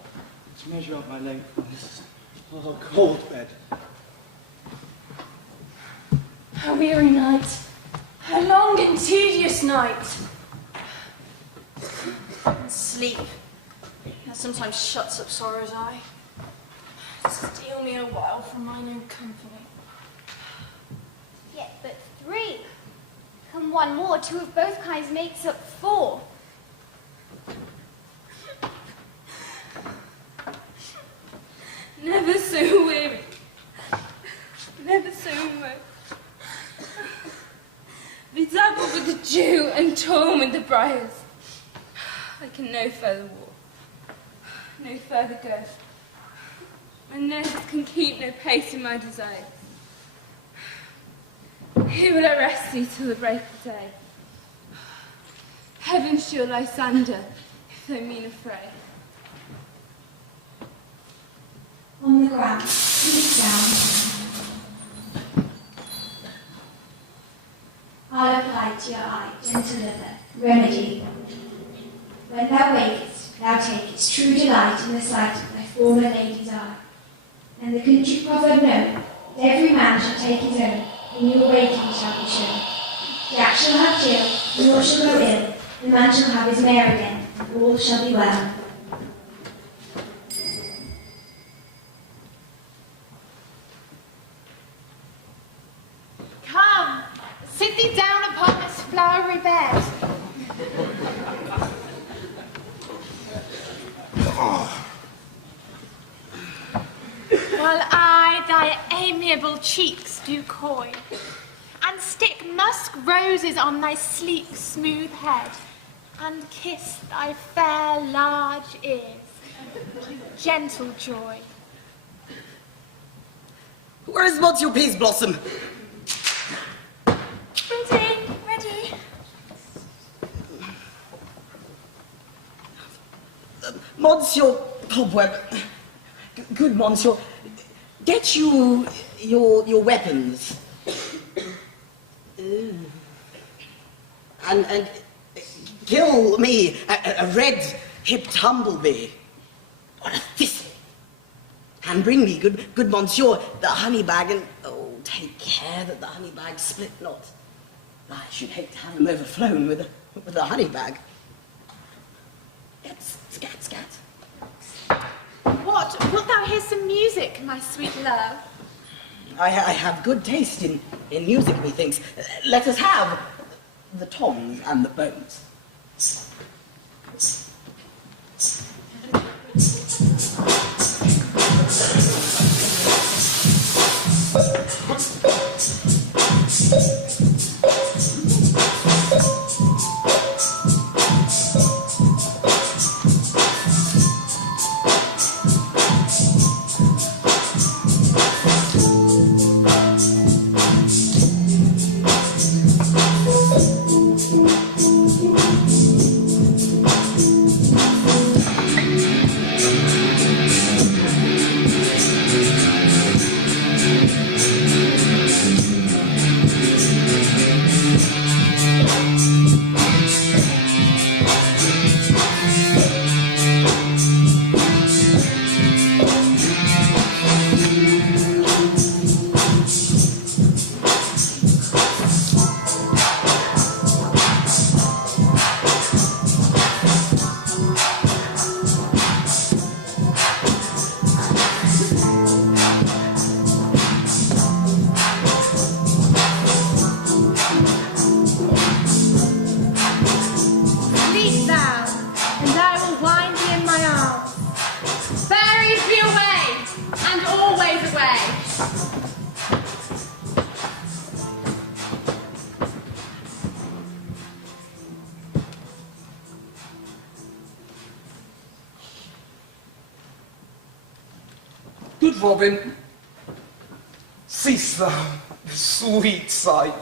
to measure up my length for this cold bed. A weary night. A long and tedious night. And sleep. That sometimes shuts up sorrow's eye. Steal me a while from mine own company. Yet but 3. Come one more, 2 of both kinds makes up 4. Never so weary. Never so weary. Bedabbled with the dew and torn with the briars. I can no further walk, no further go. My nerves can keep no pace in my desires. Here will I rest thee till the break of day. Heaven sure Lysander, if thou mean a fray. On the ground, feet down. I'll apply to your eye, gentle liver, remedy. When thou wakest, thou takest true delight in the sight of thy former lady's eye. And the country proverb know, that every man shall take his own, when your waking shall be shown. Jack shall have Jill, and all shall go ill, the man shall have his mare again, and all shall be well. Come, sit thee down upon this flowery bed. amiable cheeks do coy, and stick musk roses on thy sleek, smooth head, and kiss thy fair, large ears with gentle joy. Where is Monsieur Peas Blossom? Ready, ready. Monsieur Cobweb, good Monsieur, get you your weapons. And kill me a red-hipped humblebee. What a thistle. And bring me, good Monsieur, the honey bag, and oh, take care that the honey bag split not. I should hate to have him overflown with a honey bag. Yes, scat, scat. What? Wilt thou hear some music, my sweet love? I have good taste in music, methinks. Let us have the toms and the bones. Good Robin, seest thou the sweet sight,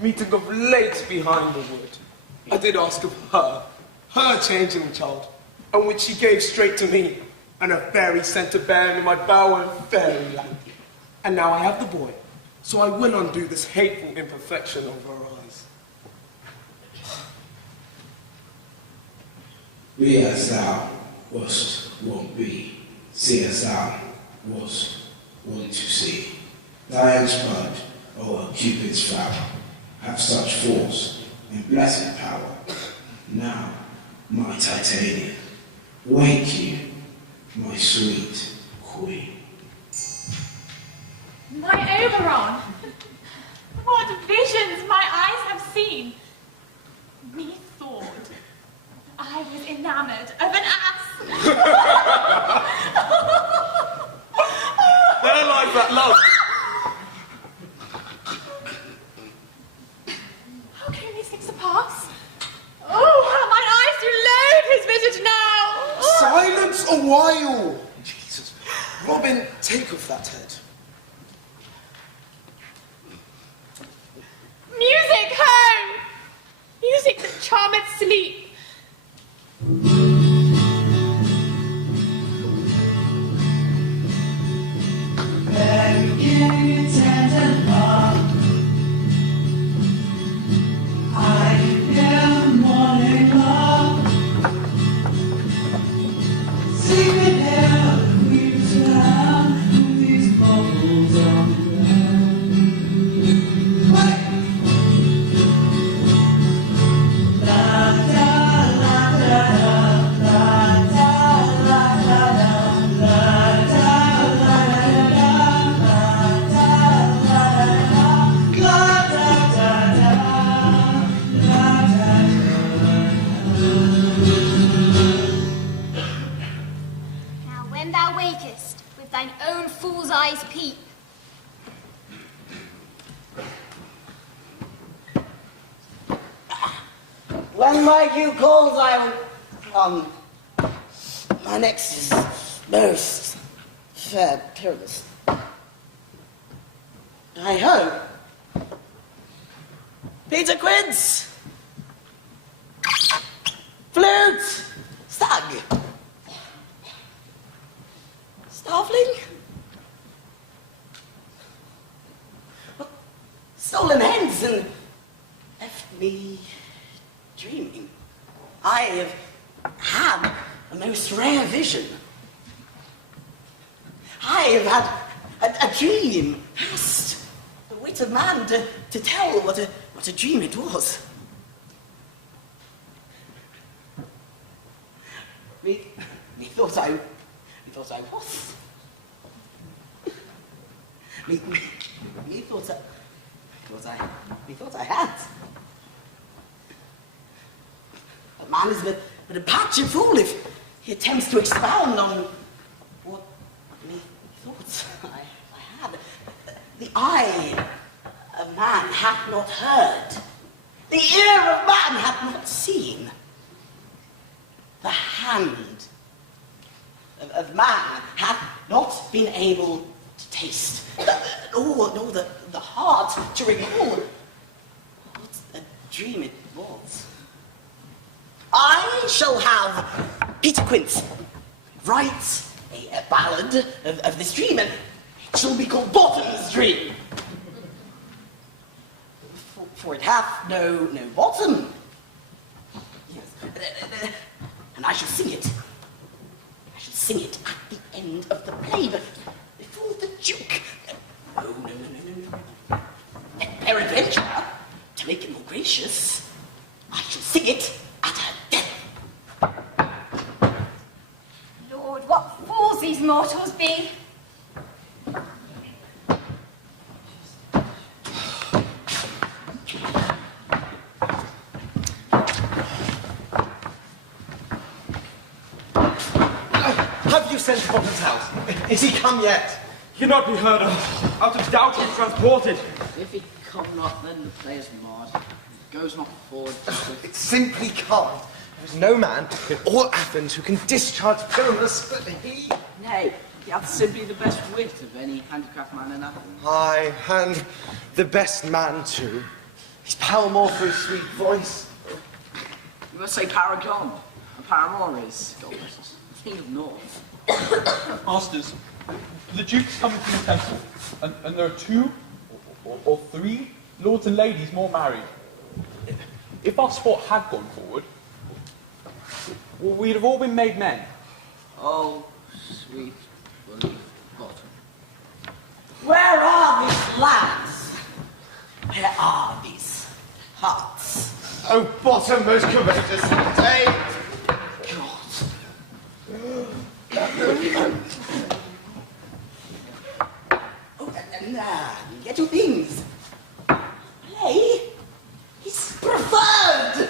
meeting of late behind the wood? I did ask of her changeling child, and which she gave straight to me, and a fairy sent to bear me my bower in fairyland. And now I have the boy, so I will undo this hateful imperfection of her eyes. Be as thou wast wont be, see as thou wast wont to see. Diana's blood, or Cupid's flower, have such force and blessed power. Now, my Titania, wake you, my sweet queen. My Oberon! What visions my eyes have seen! Methought I was enamoured of an ass! There lies that love! How came these things to pass? Oh, how mine eyes do loathe his visage now! Silence a while! Jesus. Robin, take off that head. Music home! Music that charmeth sleep. When my cue calls, I will come. My next is most fair perilous. Hi-ho. Peter Quince. Flute. Stag. Starveling. Stolen hens and left me dreaming. I have had a most rare vision. I have had a dream past the wit of man to tell what a dream it was. Methought I was. Methought I had. A man is but a patched fool if he attempts to expound on what methought I had. The eye of man hath not heard. The ear of man hath not seen. The hand of man hath not been able to taste, nor the heart to recall what a dream it was. I shall have Peter Quince write a ballad of this dream, and it shall be called Bottom's Dream. For it hath no bottom. Yes. And I shall sing it. I shall sing it at the end of the play, but before the Duke. No. Peradventure, to make it more gracious, I shall sing it at her death. Lord, what fools these mortals be! Have you sent to Bottom's house? Is he come yet? He cannot be heard of. Out of doubt he is transported. If he come not, then the play is marred. It goes not forward. It simply can't. There is no man in all Athens who can discharge Pyramus but he. Nay, he hath simply the best wit of any handicraft man in Athens. Aye, and the best man too. He's Paramore for his sweet voice. You must say Paragon, and Paramore is King of North. Masters, the Duke's coming from the temple, and there are 2 or 3 lords and ladies more married. If our sport had gone forward, well, we'd have all been made men. Oh, sweet belief bottom. Where are these lads? Where are these hearts? Oh, Bottom, most courageous day. Oh, and get your things. Play is preferred.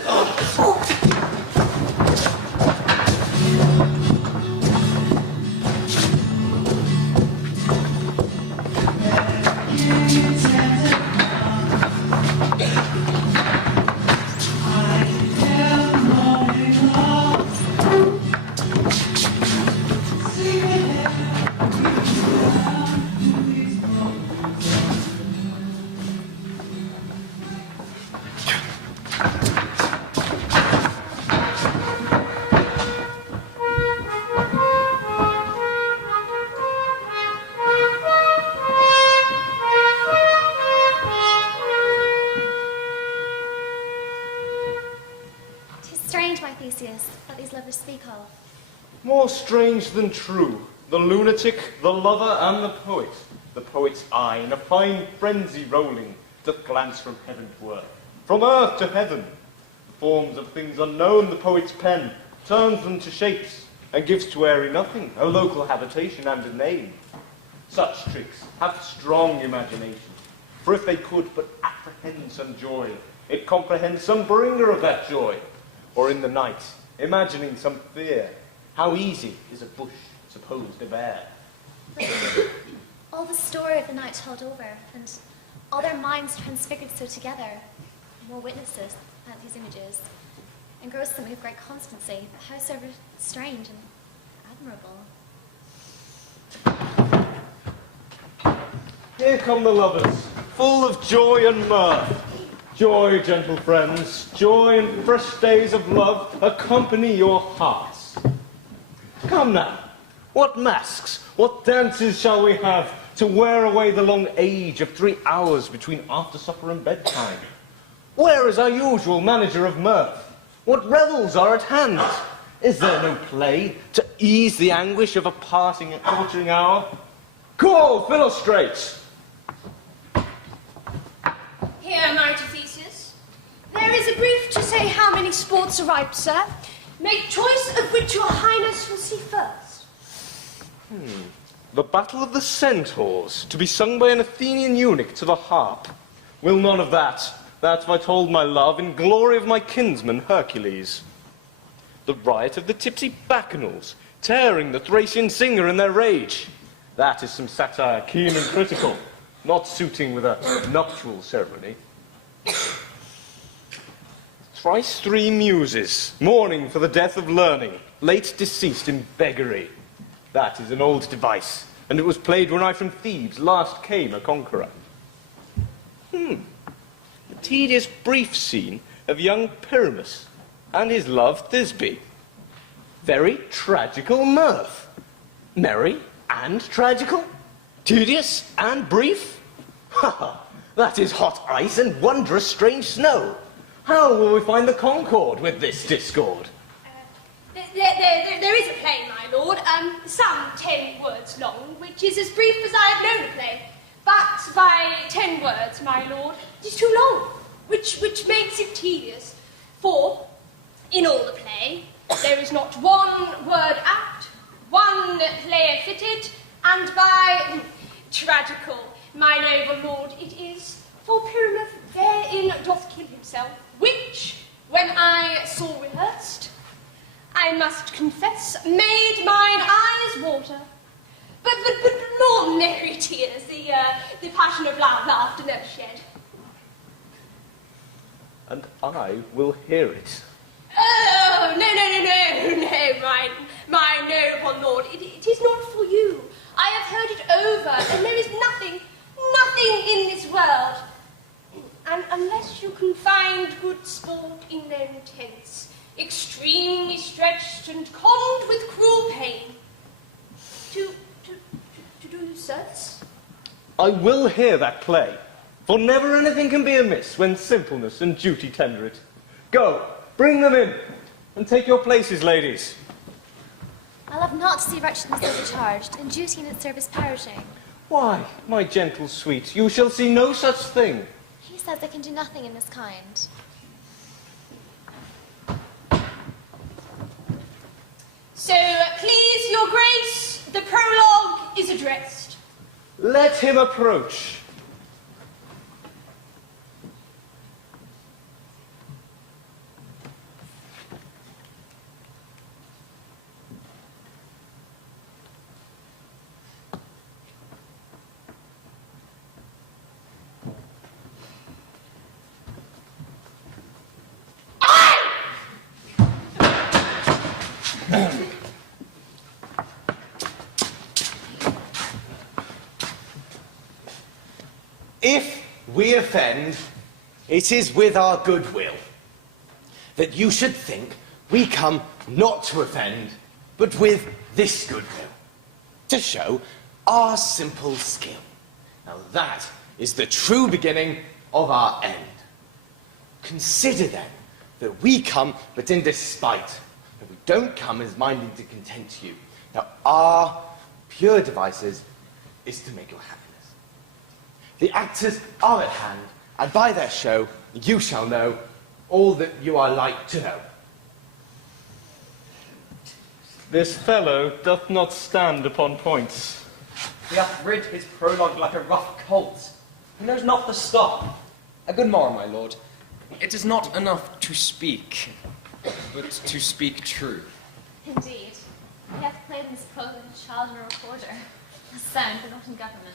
That these lovers speak of. More strange than true, the lunatic, the lover, and the poet. The poet's eye, in a fine frenzy rolling, doth glance from heaven to earth, from earth to heaven. The forms of things unknown, the poet's pen turns them to shapes, and gives to airy nothing a local habitation and a name. Such tricks have strong imagination, for if they could but apprehend some joy, it comprehends some bringer of that joy. Or in the night, imagining some fear, how easy is a bush supposed to bear. All the story of the night told over, and all their minds transfigured so together, more witnesses at these images. engrossed them with great constancy, but how so strange and admirable. Here come the lovers, full of joy and mirth. Joy, gentle friends, joy and fresh days of love accompany your hearts. Come now, what masks, what dances shall we have to wear away the long age of 3 hours between after supper and bedtime? Where is our usual manager of mirth? What revels are at hand? Is there no play to ease the anguish of a parting and torturing hour? Call, Philostrate! Here, mighty Theseus. There is a brief to say how many sports are ripe, sir. Make choice of which your highness will see first. The Battle of the Centaurs, to be sung by an Athenian eunuch to the harp. Will none of that. That have I told my love in glory of my kinsman Hercules. The riot of the tipsy Bacchanals, tearing the Thracian singer in their rage. That is some satire keen and critical, not suiting with a nuptial ceremony. Thrice 3 muses, mourning for the death of learning, late deceased in beggary. That is an old device, and it was played when I from Thebes last came a conqueror. The tedious brief scene of young Pyramus and his love Thisbe. Very tragical mirth. Merry and tragical? Tedious and brief? Ha ha! That is hot ice and wondrous strange snow. How will we find the concord with this discord? There is a play, my lord, some 10 words long, which is as brief as I have known a play. But by 10 words, my lord, it is too long, which makes it tedious. For, in all the play, there is not one word apt, one player fitted, and by tragical, my noble lord, it is, for Pyramus therein doth kill himself, which, when I saw rehearsed, I must confess, made mine eyes water. But more merry tears, the passion of love, laughter never shed. And I will hear it. Oh, no, my noble lord, it is not for you. I have heard it over, and there is nothing in this world. And unless you can find good sport in their tents, extremely stretched and conned with cruel pain, to do certes? I will hear that play, for never anything can be amiss when simpleness and duty tender it. Go, bring them in, and take your places, ladies. I love not to see wretchedness overcharged, and duty in its service perishing. Why, my gentle sweet, you shall see no such thing. He says I can do nothing in this kind. So, please, your grace, the prologue is addressed. Let him approach. If we offend, it is with our goodwill. That you should think we come not to offend, but with this goodwill, to show our simple skill. Now that is the true beginning of our end. Consider then that we come but in despite, that we don't come as minding to content you. Now our pure devices is to make your happiness. The actors are at hand, and by their show you shall know all that you are like to know. This fellow doth not stand upon points. He hath rid his prologue like a rough colt. He knows not the stop. A good morrow, my lord. It is not enough to speak, but to speak true. Indeed. He hath played in this prose like a child in a recorder. A sound, but not in government.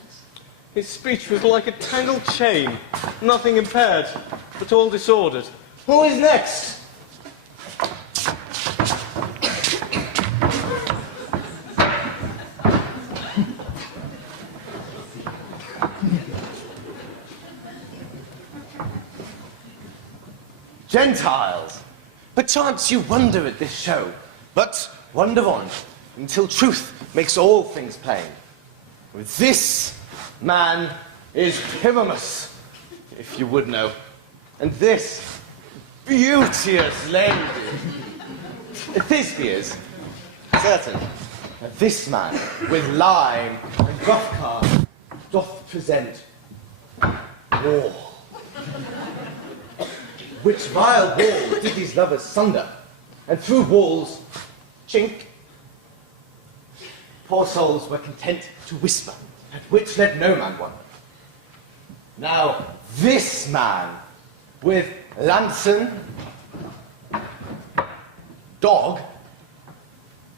His speech was like a tangled chain, nothing impaired, but all disordered. Who is next? Gentiles, perchance you wonder at this show, but wonder on until truth makes all things plain. With this man is Pyramus, if you would know, and this beauteous lady, Thisbe is certain that this man with lime and rough card doth present war. Which vile wall did these lovers sunder, and through walls chink? Poor souls were content to whisper, at which let no man wonder. Now this man, with lantern, dog,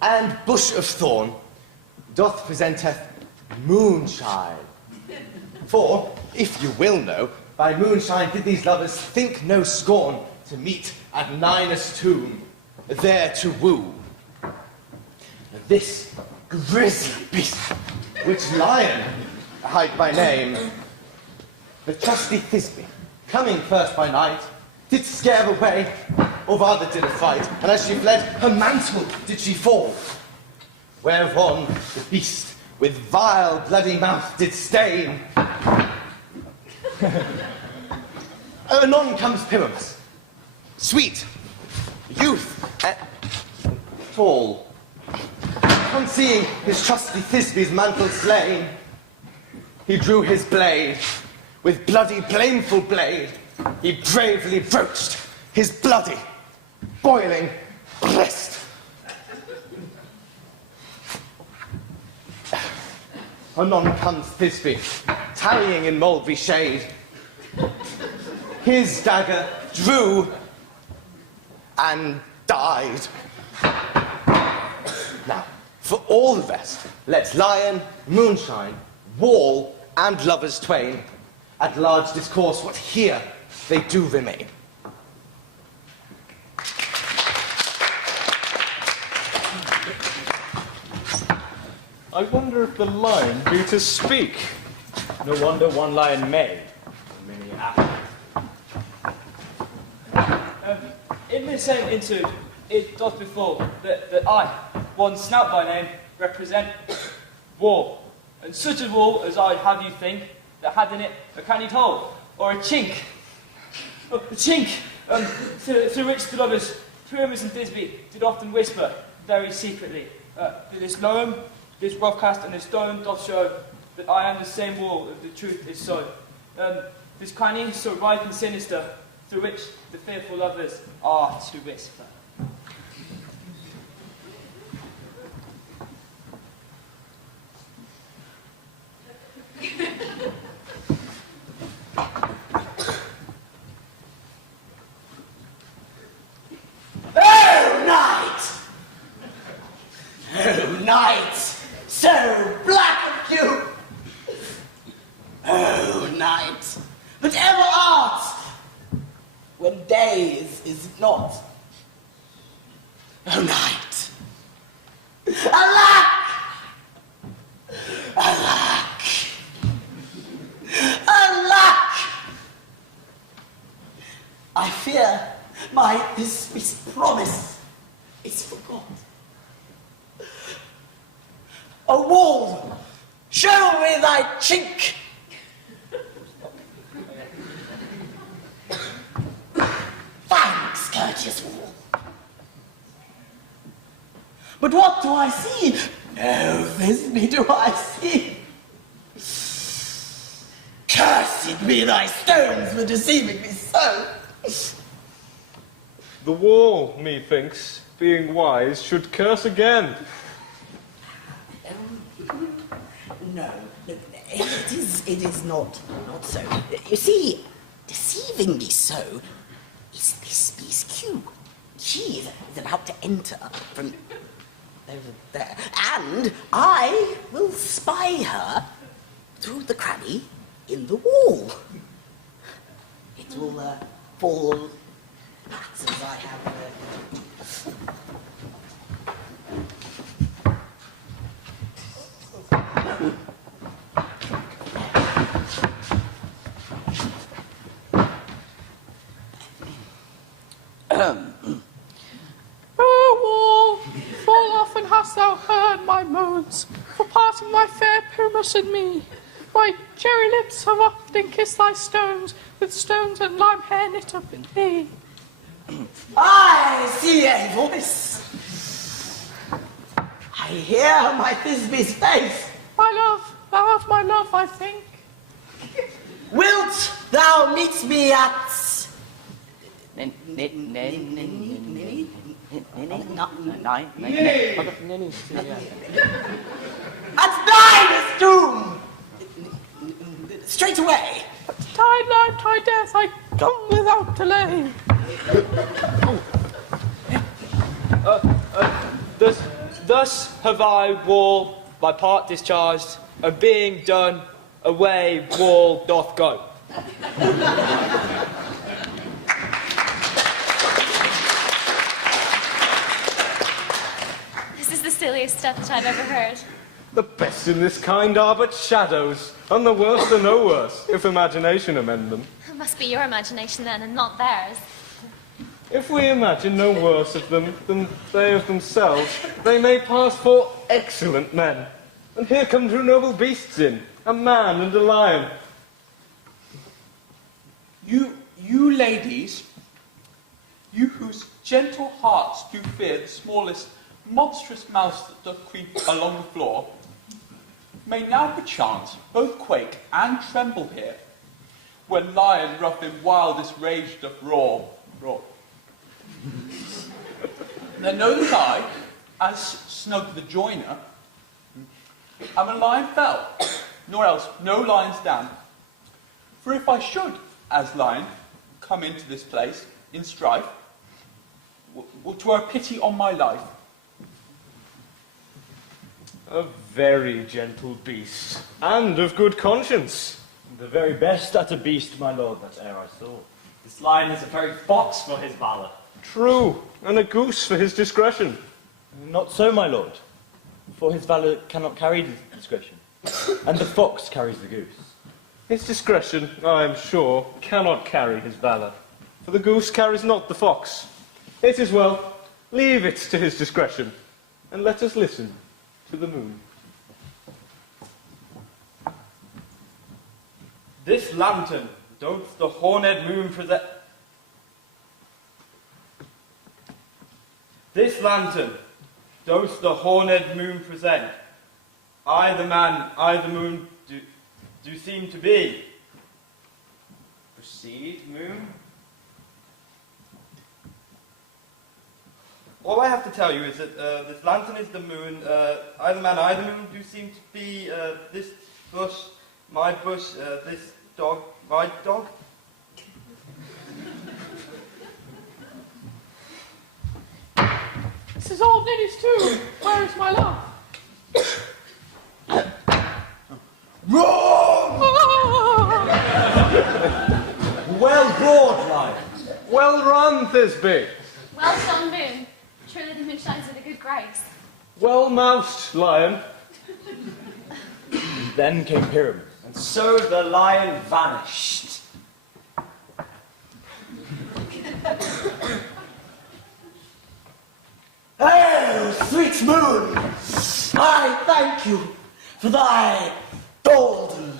and bush of thorn, doth presenteth moonshine. For, if you will know, by moonshine did these lovers think no scorn to meet at Ninus' tomb, there to woo. This grisly beast, which Lion hight by name, the trusty Thisbe, coming first by night, did scare away, or rather did affright, and as she fled, her mantle did she fall. Whereupon the beast with vile bloody mouth did stain. Anon comes Pyramus, sweet, youth, and tall. On seeing his trusty Thisbe's mantle slain, he drew his blade, with bloody blameful blade, he bravely broached his bloody, boiling breast. Anon comes Thisbe, tarrying in mulberry shade. His dagger drew and died. Now, for all the rest, let Lion, Moonshine, Wall, and lovers twain at large discourse what here they do remain. I wonder if the lion be to speak. No wonder one lion may, many after. In this same interlude, it doth befall that I, one Snout by name, represent war, and such a wall as I'd have you think that had in it a candied hole, or a chink, through which the lovers, Pyramus and Thisbe, did often whisper very secretly. This loam, this rough cast, and this stone doth show that I am the same wall if the truth is so. This cranny so ripe and sinister, through which the fearful lovers are to whisper. Oh, night! Oh, night! So black of you! Oh, night! But ever art! When day is not. Oh, night! Alack! Alack! Alack! I fear this promise is forgot. A wall, show me thy chink. Thanks, courteous wall. But what do I see? No, Thisbe do I see. Cursed be thy stones for deceiving me so. The wall, methinks, being wise, should curse again. No, it is not so. You see, deceiving me so is Thisbe's cue. She is about to enter from over there, and I will spy her through the cranny in the wall. It will fall as I have. hast thou heard my moans, for parting my fair Primus and me? My cherry lips have often kissed thy stones, with stones and lime hair knit up in thee. I see a voice. I hear my Thisby's face. My love, thou art my love, I think. Wilt thou meet me at... At thine tomb! Straight away! Tide life, tide death, I come without delay. Thus have I, Wall, my part discharged, and being done, away Wall doth go. This is the silliest stuff that I've ever heard. The best in this kind are but shadows, and the worst are no worse, if imagination amend them. It must be your imagination then, and not theirs. If we imagine no worse of them than they of themselves, they may pass for excellent men. And here come two noble beasts in, a man and a lion. You ladies, you whose gentle hearts do fear the smallest monstrous mouse that doth creep along the floor, may now perchance both quake and tremble here, when lion rough in wildest rage doth roar. Then know that I, as Snug the joiner, am a lion fell, nor else no lion stand. For if I should, as lion, come into this place in strife, 'twere a pity on my life. A very gentle beast, and of good conscience. The very best at a beast, my lord, that e'er I saw. This lion is a very fox for his valour. True, and a goose for his discretion. Not so, my lord, for his valour cannot carry discretion, and the fox carries the goose. His discretion, I am sure, cannot carry his valour, for the goose carries not the fox. It is well, leave it to his discretion, and let us listen to the moon. This lantern doth the horned moon present. This lantern doth the horned moon present. I the man, I the moon do seem to be. Proceed, moon. All I have to tell you is that this lantern is the moon. I the man, I the moon do seem to be. This bush, my bush. This dog, my dog. This is old Ninny's too. Where is my love? Well roared, lion. Well run, Thisby. Well shone, moon. Truly the moon shines with a good grace. Well moused, lion. Then came Pyramus. And so the lion vanished. Oh, sweet moon, I thank you for thy golden,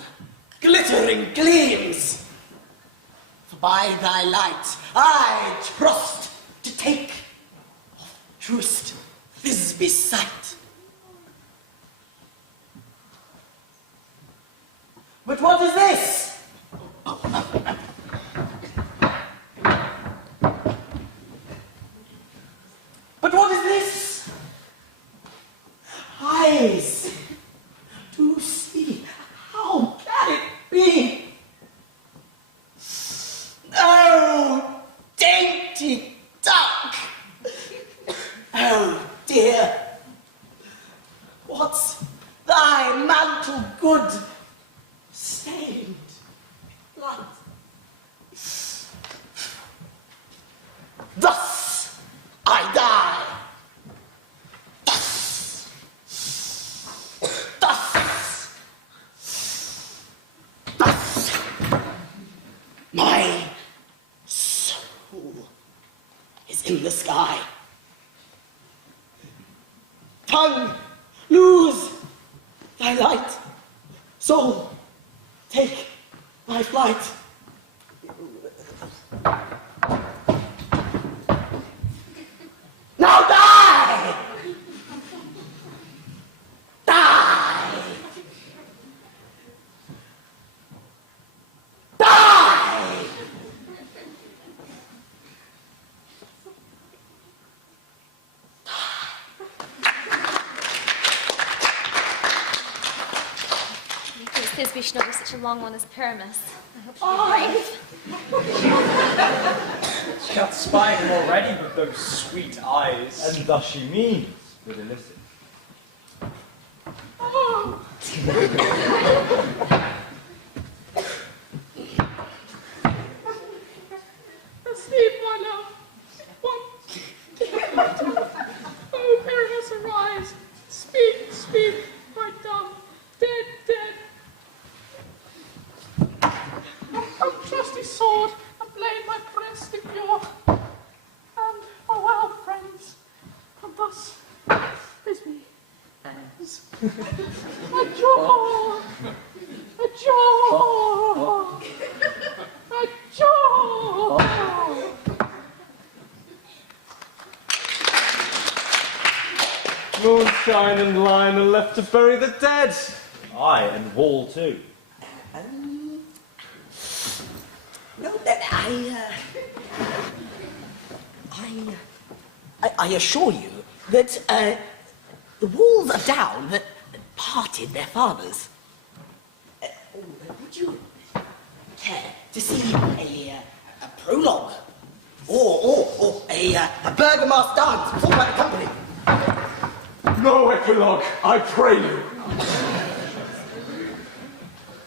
glittering gleams. For by thy light I trust to take of truest Thisby's sight. But what is this? But what is this? Eyes to see. How can it be? Oh, dainty duck! Oh, dear. What's thy mantle good? Stained blood. Thus I die. Thus my soul is in the sky. tongue, lose thy light. Soul, take thy flight. Now die! Die! Die! Thisbe should not be such a long one as Pyramus. I hope you'll be brave. She hath spied him already with those sweet eyes. And thus she means with illicit. Oh! Asleep, my love. What? Oh, Pyramus, arise. Speak, speak, my dumb, dead, dead. Oh, trusty sword, a blade my breast impure. And farewell, friends. And thus is me. A jaw! A jaw! A jaw! Moonshine and lime are left to bury the dead. Aye, and Wall too. No, I assure you that the walls are down that parted their fathers. Would you care to see a prologue or a Bergamasque dance performed by the company? No epilogue, I pray you.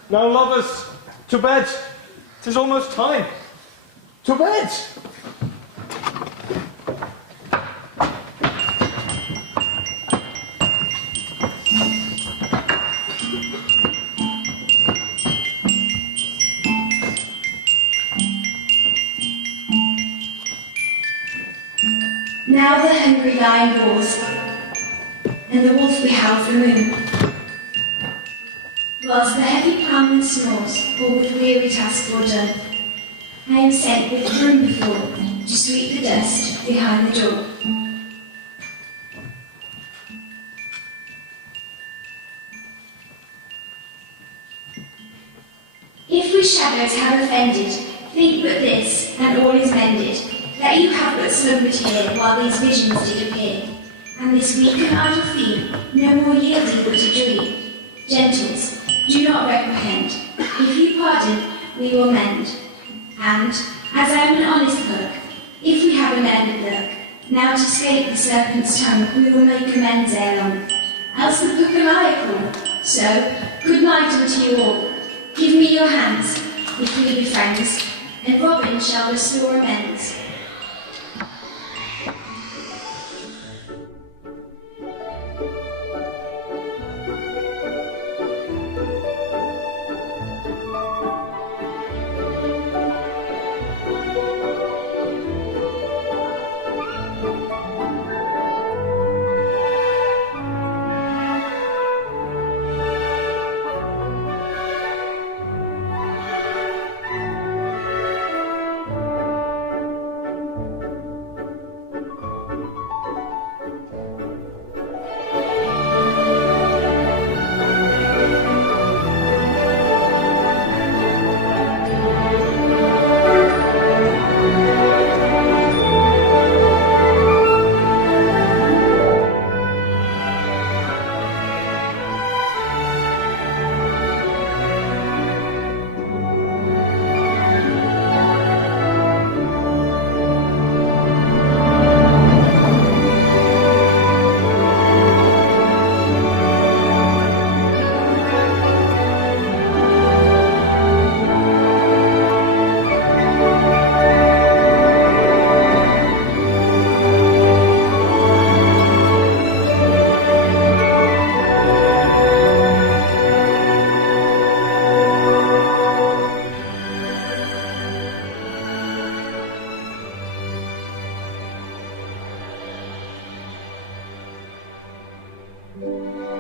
Now, lovers, to bed. 'Tis almost time. To bed. Now the hungry lion roars, and the wolf behowls the moon. Whilst the heavy ploughman snores, all with weary task foredone, I am sent with a broom before to sweep the dust behind the door. If we shadows have offended, think but this, and all is mended, that you have but slumbered here while these visions did appear, and this weak and idle fiend no more yielded but a dream. Gentles, do not reprehend. If you pardon, we will mend. And, as I am an honest clerk, if we have amended look, now to escape the serpent's tongue, we will make amends ere long. Else the puckaliacal. So, good night unto you all. Give me your hands, if we be friends, and Robin shall restore amends. Thank you.